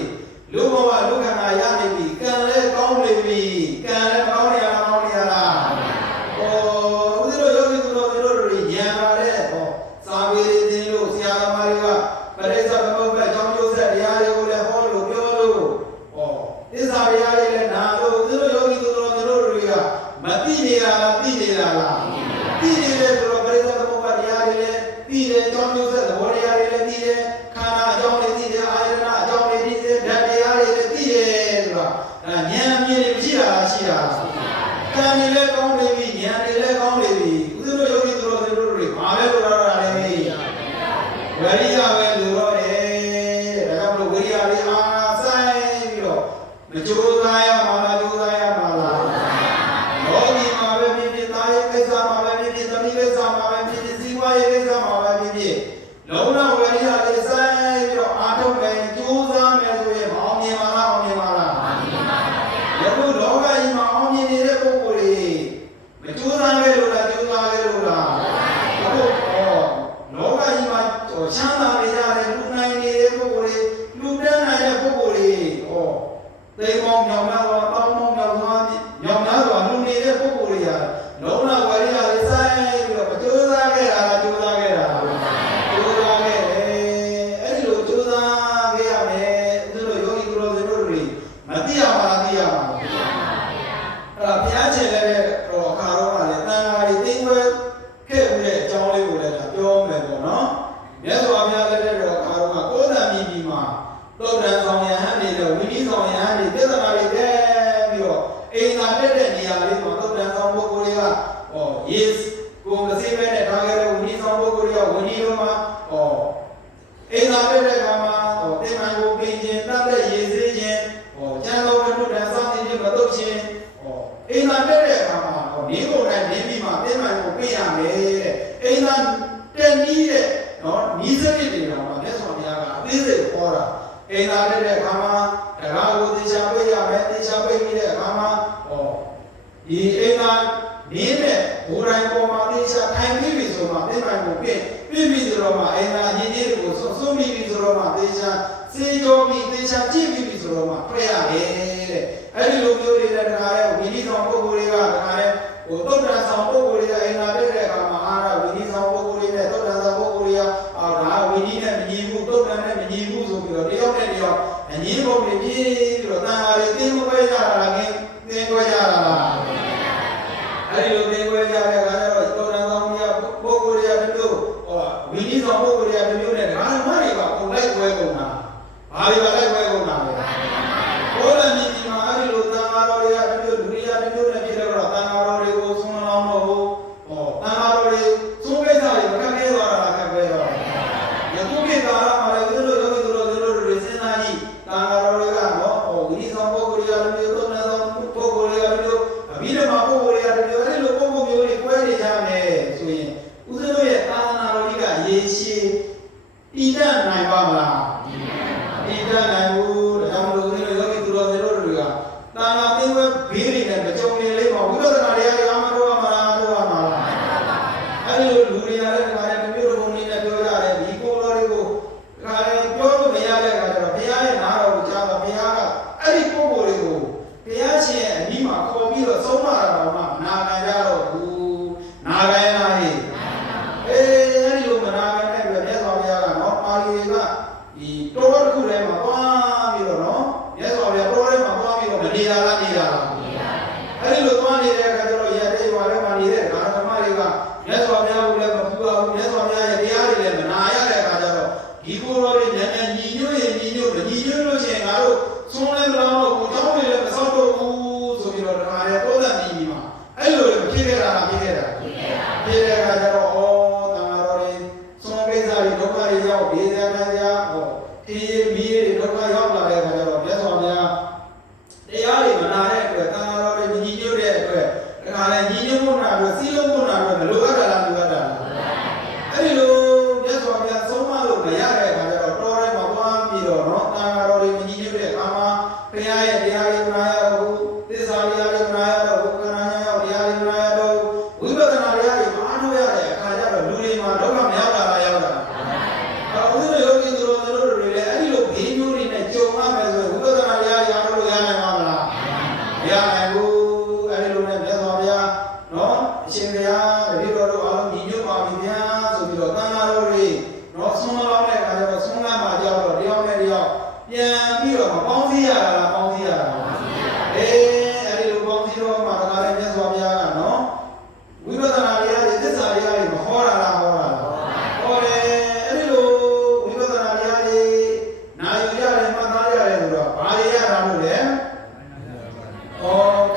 လူဘဝလူခန္ဓာရနေပြီကံလည်းကောင်းနေပြီကံလည်းကောင်းနေရလားကောင်းနေရလားဦးဇင်းတို့ယောဂီသူတို့တွေဉာဏ်ပါတဲ့စာပေတွေသင်လို့ဆရာသမားတွေကပရိစ္ဆေသမုပ္ပါအကြောင်းကျိုးဆက်တရားတွေကိုလည်းဟောလို့ပြောလို့သစ္စာတရားတွေလည်းနာလို့ဦးဇင်းတို့ယောဂီသူတို့တွေကမသိနေရလားသိနေတာလားသိနေတယ်ဆိုတော့ပရိစ္ဆေသမုပ္ပါတရားတွေလည်းသိတယ်အကြောင်းကျိုးဆက်သဘောတရားတွေလည်းသိတယ်ခန္ဓာအကြောင်းတွေသိတယ်အာယတနာအကြောင်းတွေသိတယ်ဓာတ်တရားတွေလည်းသိတယ်ဆိုတာဉာဏ်အမြင်တွေမရှိတာလားရှိတာလားကံတွေလည်းကောင်းနေပြီဉာဏ်တွေလည်းကောင်းနေပြီဦးဇင်းတို့ယောဂီသူတော်တွေဘာပဲလိုတော့တာလဲဝရိယပဲလိုတော့တယ်ဒါကြောင့်မလို့ဝရိယလေးအားဆိုင်ပြီးတော့မကြိုးစားရမှာလားကြိုးစားရမှာလားလောကီမှာပဲဖြစ်ဖြစ်သားရဲ့ကိစ္စမှာပဲဖြစ်ဖြစ်သမီးကိစ္စမှာပဲဖြစ်ဖြစ်စီးပွားရေးကိစ္စမှာပဲဖြစ်ဖြစ်လုံးဝဝရိယလေးဆိုင်ပြီးတော့အားထုတ်မယ်ကြိုးစားမယ်ဆိုရင်မအောင်မြင်ပါလားအောင်မြင်ပါလားအောင်မြင်ပါပါဗျာယခုလောကကြီးမှာအောင်မြင်နေတဲ့ပုဂ္ဂိုလ်တွေမကြိုးစားခဲ့လို့လားကြိုးစားခဲ့လို့လားအခုလောကကြီးမှာချမ်းသာနေကြတယ်လူနိုင်နေတဲ့ပုဂ္ဂိုလ်တွေလူတန်းနိုင်တဲ့ပုဂ္ဂိုလ်တွေသိမောင်မြောင်များစွာတောင်းမောင်မြောင်စွာမြောင်များစွာလူနေတဲ့ပုဂ္ဂိုလ်တွေကလုံးဝဝရိယလေးဆိုင်ပြီးတော့ကြိုးစားခဲ့တာလားကြိုးစားခဲ့တာလားကြိုးစားခဲ့တယ်အဲ့ဒီလိုကြိုးစားခဲ့ရမယ်သူတို့ယောဂီသူတော်စင်တို့တွေမသိရပါလားသိရပါလားသိရပါဗျာအဲ့ဒါဘုရားရှင်လည်းအခါတော့ကလည်းတန်ဃာတွေသိဝဲခဲ့ဦးတဲ့အကြောင်းလေးကိုလည်းပြောမယ်ပေါ့နော်မြတ်စွာဘုရားလည်းအခါတော့ကကိုးသံမြည်ပြီးမှာသုတ်တန်ဆောင်ယဟန်တွေဝိနည်းဆောင်ယဟန်တွေပြဿနာတွေတဲပြီးတော့အိမ်သာတက်တဲ့နေရာလေးမှာသုတ်တန်ဆောင်ပုဂ္ဂိုလ်တွေကyes ကိုယ်မသိပဲနဲ့ထားခဲ့တဲ့ဝိနည်းဆောင်ပုဂ္ဂိုလ်တွေကဝိနည်းတို့မှာအိမ်သာတက်တဲ့အခါမှာတင်မှန်ကိုပြင်ခြင်းတတ်တဲ့ရည်စည်းခြင်းကျန်တော်ဝတ္ထုတန်ဆောင်ခြင်းမ တက်တဲ့အခါမှာနေကုန်တိုင်းနေပြီးမှပြင်မှန်ကိုပြင်ရမယ်တဲ့အိမ်သာတက်ပြီးတဲ့နော်နီးစနစ်တွေတော့မြတ်စွာဘုရားကအသေးစိတ်ခေါ်တာအိမ်သာတက်တဲ့အခါမှာတရားကိုသေချာပေးရမယ်သေချာပေးပြီးတဲ့အခါမှာဒီအိမ်သာနေတဲ့ဘိုးတိုင်းပေါ်မှာသေချာထိုင်ပြီးပြီဆိုမှပြင်မှန်ကိုပြင်ပြီးဆိုတော့မှအိမ်သာအရင်ကြီးကိုဆုံးပြီးပြီဆိုတော့မှသေချာစေကြောပြီးသေချာကြည့်ပြီးပြီဆိုတော့မှပြရတယ်တဲ့အဲ့ဒီလိုမျိုးတွေနဲ့တခါလဲဝိနည်းဆောင်ပုဂ္ဂိုလ်တွေကတခါလဲသုတ္တန်ဆောင်ပုဂ္ဂိုလ်တွေကအိမ်သာတက်တဲ့အခါမှာအားရဝိနည်းဆောင်ပုဂ္ဂိုလ်တွေနဲ့သုတ္တန်ဆောင်ပုဂ္ဂိုလ်တွေကဒါဝိနည်းနဲ့မညီဘူးသုတ္တန်နဲ့မညီဘူးဆိုပြီးတော့တယောက်နဲ့တယောက်အငြင်းပုံတွေပြေးပြီးတော့တန်ခါးတွေသင်ခွဲကြတာလားသင်ခွဲကြတာလားအဲ့ဒီလိုသင်ခွဲကြတဲ့အခါကျတော့သုတ္တန်ဆောင်ပုဂ္ဂိုလ်တွေကတို့ဝိနည်းဆောင်ပုဂ္ဂိုလ်တွေကတို့နဲ့ဓမ္မတွေကပုံလိုက်ခွဲကုန်တာဘာတွေပါလိုက်ခွဲကုန်တာလဲဘောရဏီဒီမှာအဲ့ဒီလိုတန်ခါးတော်တွေကတို့ဒုတိယတို့နဲ့ဖြစ်တော့တန်ခါးတော်တွေကိုဆုံးမလောင်းတော့ဘူးတန်ခါးတော်တွေသုံးကိစ္စတွေမခက်ခဲသွားတာခက်ခဲတော့ယခုခေတ်ကာလမှာလည်းတို့ယောဂီတို့တွေစဉ်းစားကြည့်တန်ခါးတော်တွေကတော့ဝိနည်းဆောင်ပုဂ္ဂိုလ်တွေကတို့သုတ္တန်ဆောင်ပုဂ္ဂိုလ်တွေကတို့အဘိဓမ္မာပုဂ္ဂိုလ်တွေကတို့အဲ့ဒီလိုပုဂ္ဂိုလ်မျိုးတွေကွဲနေကြမယ်ဆိုရင်ဦးဇင်းတို့ရဲ့သာသနာတော်ကြီးကရေရှည်တည်တတ်နိုင်ပါမလားတည်တတ်နိုင်ဘူးဒါကြောင့်မလို့ဦးဇင်းတို့ယောဂီတို့တွေကသာနာသိဝဲဘေးတွေနဲ့မကြုံနေလိမ့်မှာဝိပဿနာတရားတွေအမှန်တော့မှာလားအဲ့ဒီလိုလူတွေကလည်းဒီမှာလည်းမျိုးတော်ဘုံလေးနဲ့ပြောကြတယ်ဒီကိုယ်တော်တွေကိုဒီမှာလည်းပြောလို့မရတဲ့အခါကျတော့ဘုရားရဲ့နာတော်ကိုကြားတော့ဘုရားကအဲ့ဒီပုဂ္ဂိုလ်တွေကိုဘုရားရှင်ရဲ့အမိမှာခေါ်ပြီးတော့ဆုံးမတာတော့မှနာခံကြတော့ဘူးနာခံရလားဟဲ့အဲ့ဒီလိုမနာခံတဲ့အတွက်မြတ်စွာဘုရားကနော်ပါဠိတွေကဒီတော်တစ်ခုထဲမှာတွားပြီးတော့နော်မြတ်စွာဘုရားတော်ထဲမှာတွားပြီးတော့မနေတာလားနေတာလားအဲ့ဒီလိုတွားနေတဲ့အခါကျတော့ရတဲ့ဘာလဲမှာနေတဲ့ဓမ္မတွေကမြတ်စွာဘုရားကိုလည်းမပူပါဘူးမြတ်စွာဘုရားရဲ့တရားတွေလည်းမနာရတဲ့အခါကျတော့ဒီကိုယ်တော်တွေဉာဏ်နဲ့ညီညွတ်ရင်ညီညွတ်မညီညွတ်လို့ရှိရင်ငါတို့ဆုံးလဲမလားတော့ကိုတောင်းနေလည်းမဆောက်တော့ဘူးဆိုပြီးတော့တခါလေတိုးသက်ပြီးပြီမှာအဲ့လိုလည်းဖြစ်ခဲ့တာလားဖြစ်ခဲ့တာဖြစ်တဲ့အခါကျတော့တန်ဃာတော်တွေဆုံးကိစ္စတွေဒုက္ခတွေရောက်ဒေသနာတရားဖြည်းမီးတွေဒုက္ခရောက်လာတဲ့အခါကျတော့မြတ်စွာဘုရားတရားတွေမနာတဲ့အတွက်တန်ဃာတော်တွေမညီညွတ်တဲ့အတွက်တခါလေညီညွတ်ဖို့နာပြီးစီးလုံးဖို့နာပြီးမလိုအပ်တာလားလိုအပ်တာလားအဲ့ဒီလိုမြတ်စွာဘုရားဆုံးမလို့မရတဲ့အခါကျတော့တော်ထဲမှာပွားပြီးတော့နော်တန်ဃာတော်တွေမညီညွတ်တဲ့အခါမှာဘုရားရဲ့တရားတွေမနာရတော့ဘူးသစ္စာတရားတွေမနာရတော့ဘူးခန္ဓာဉာဏ်ရောက်တရားတွေမနာရတော့ဘူးဝိပဿနာတရားတွေမအားထုတ်ရတဲ့အခါကျတော့လူတွေမှာဒုက္ခမရောက်တာလားရောက်တာဦးဇင်းတို့ယောဂီတို့တွေလည်းအဲ့ဒီလိုဘေးမျိုးတွေနဲ့ကြုံရမယ်ဆိုရင်ဝိပဿနာတရားတွေအားထုတ်လို့ရနိုင်မှာမလားမရနိုင်ဘူးအဲ့ဒီလိုနဲ့မြတ်စွာဘုရားနော်အရှင်ဘုရားတပည့်တော်တို့အားလုံးညီညွတ်ပါပြီဗျာဆိုပြီးတော့သံဃာတော်တွေနော်ဆုံးမလောက်တဲ့အခါကျတော့ဆုံးမမှာကြောက်တော့တယောက်နဲ့တယောက်ပြန်ပြီးတော့ပေါင်းစည်းရတာလားပေါင်းစည်းရတာလားအဲ့ဒီလိုပေါင်းစည်းတော့မှတခါလေမြတ်စွာဘုရားကနော်ဝိပဿနာတရားတွေသစ္စာတရားတွေမဟောတာလားဟောတာလားဟောတယ်အဲ့ဒီလိုဝိပဿနာတရားတွေနာယူရတယ်မှတ်သားရတယ်ဆိုတော့ဘာတွေရတာလို့လဲ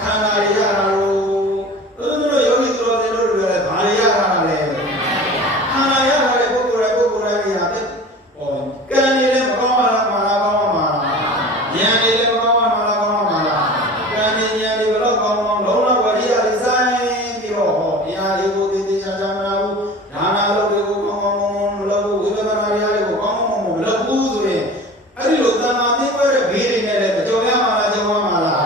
ခန္ဓာတွေရတာလို့တို့ယောဂီတို့လည်းဘာတွေရတာလဲခန္ဓာရတာလေပုဂ္ဂိုလ်တိုင်းတွေရတယ်ကံတွေလည်းမကောင်းပါလားမာလားကောင်းပါလားဉာဏ်တွေလည်းမကောင်းပါလားကောင်းပါလားကံတွေဉာဏ်တွေဘယ်တော့ကောင်းအောင်လုံးဝဝရိယတွေစိုင်းပြီးတော့တရားတွေကိုတည်တည်ချာချာမနာဘူးဒါနာလို့တွေကိုကောင်းကောင်းမလုပ်ဘူးဝိပဿနာတရားတွေကိုကောင်းကောင်းမလုပ်ဘူးဆိုရင်အဲ့ဒီလိုသံဃာသိဝဲတဲ့ဘေးတွေနဲ့လည်းကြော်ရမှာလားကြော်ရမှာလား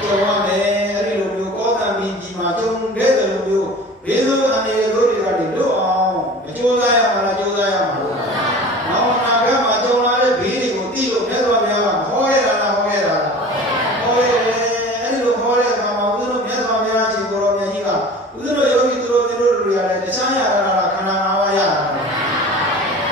ကြော်ရမယ်အဲ့ဒီလိုမျိုးကောသံမီကြီးမှာကျုံတဲ့လိုမျိုးဘေးဆိုအနေနဲ့တို့တွေကနေလွတ်အောင်မကြိုးစားရမှာလားကြိုးစားရမှာလားနောင်နာကမှာကြုံလာတဲ့ဘေးတွေကိုသိလို့မြတ်စွာဘုရားကဟောရတာလားဟောရတာလားဟောရတယ်အဲ့ဒီလိုဟောတဲ့အခါမှာဦးဇင်းတို့မြတ်စွာဘုရားရှင်ကိုယ်တော်မြတ်ကြီးကဦးဇင်းတို့ယောဂီတို့တွေရတယ်တခြားရတာလားခန္ဓာ၅ပါးရတာလား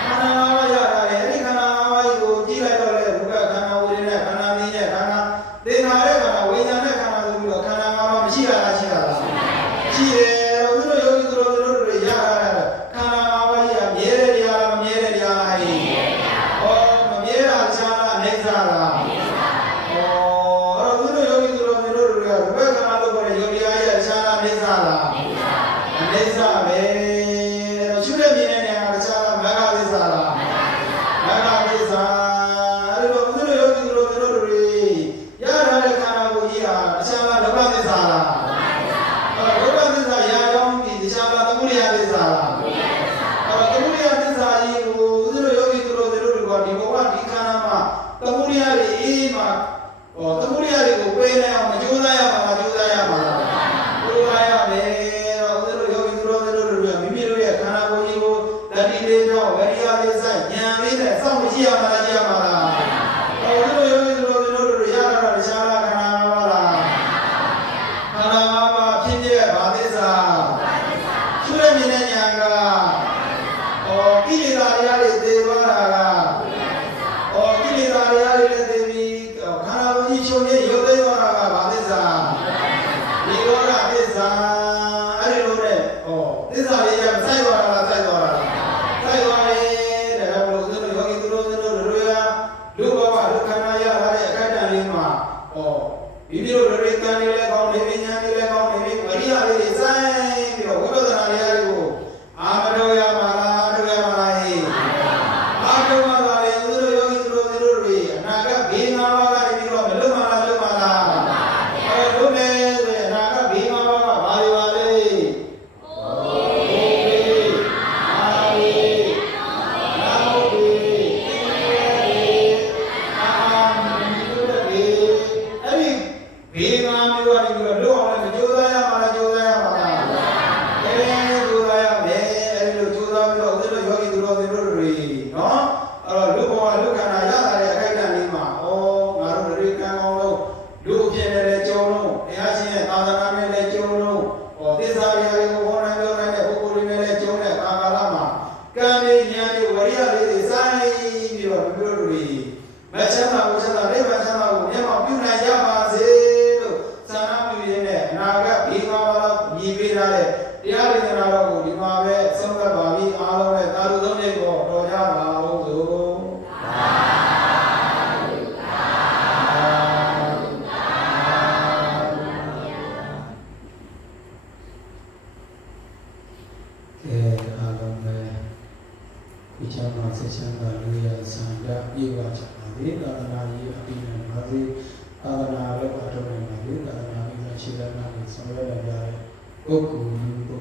ခန္ဓာ၅ပါးရတာလေအဲ့ဒီခန္ဓာ၅ပါးကိုကြည့်လိုက်တော့လေဘုရားခန္ဓာဝေဒနာခန္ဓာမင်းရဲ့ခန္ဓာသင်္ခါရခန္ဓာဝိညာဉ်နဲ့ခန္ဓာဆိုပြီးတော့ခန္ဓာ၅ပါးမရှိတာလားရှိတာလားရှိတယ်ဦးဇင်းတို့ယောဂီတို့တွေရတာခန္ဓာ၅ပါးကြီးကမြဲတဲ့တရားလားမမြဲတဲ့တရားလားမမြဲတာတခြားလားအနေစာလားအဲ့တော့ဦးဇင်းတို့ယောဂီတို့တွေကဘယ်ခန္ဓာလို့ခေါ်တဲ့ယောဂီအားရတခြားလားအနေစာလားအနေစာပဲရှုတဲ့မြင်တဲ့နေရာတခြားလားမဂ္ဂသစ္စာလားမဂ္ဂသစ္စာအဲ့တော့ဦးဇင်းတို့ယောဂီတို့တွေရထားတဲ့ခန္ဓာကိုယ်ကြီးဟာတခြားလားဒုက္ခသစ္စာလား မိမိတို့တွေကံတွေလည်းကောင်းနေပြီဉာဏ်တွေလည်းကောင်းနေပြီဝိရိယလေးတွေစိုင်းပြီးတော့ဝိပဿနာတရားတွေကိုအာမတော်ရမှာလားတော်ရမှာလားဟေးအာတော်မှာပါလေသူတို့ယောဂီသူတို့တွေအနာဂတ်ဘေးငါးပါးကနေပြီးတော့မလွတ်မှာလားလွတ်မှာလားလွတ်မယ်ဆိုရင်အနာဂတ်ဘေးငါးပါးကဘာတွေပါလဲဘေးငါမျိုးကနေပြီးတော့လွတ်အောင်လည်းကြိုးစားရမှာလားကြိုးစားရမှာလားကြိုးစားရမယ်အဲဒီလိုကြိုးစားပြီးတော့ဦးဇင်းတို့ယောဂီသူတော်စင်တို့တွေနော်အဲ့တော့လူဘဝလူခန္ဓာရတာတဲ့အခိုက်အတန့်လေးမှာဩငါတို့တွေကံကောင်းလို့လူအဖြစ်နဲ့လည်းကြုံလို့ဘုရားရှင်ရဲ့သာသနာနဲ့လည်းကြုံလို့သစ္စာတရားတွေကိုဟောနိုင်ပြောနိုင်တဲ့ပုဂ္ဂိုလ်တွေနဲ့လည်းကြုံတဲ့ကာလမှာကံတွေဉာဏ်တွေဝရိယလေးတွေစိုင်းပြီးတော့ဘုရားတို့တွေမချမ်းသာဘူးချမ်းသာနိဗ္ဗာန်ချမ်းသာကိုမျက်မှောက်ပြုနိုင်ကြပါစေသာနာပြုရင်းနဲ့အနာဂတ်ဘေးငါးပါးလောက်မြည်ပေးထားတဲ့တရားဒေသနာတော်ကိုဒီမှာပဲဆုံးသက်ပါပြီအားလုံးနဲ့သာဓုသုံးနေကိုတော်ကြပါဦးစို့ကဲအားလုံးပဲဒီချမ်းသာဆက်ချမ်းသာလူရဆန္ဒပြေဝချပါစေသာသနာရေးအပြီးနဲ့ပါစေသာသနာ့ဘက်အထောက်အပံ့ပါစေသာသနာ့ဘက်ရှိတဲ့နာမည်ဆောင်ရွက်ရတဲ့ပုဂ္ဂိုလ်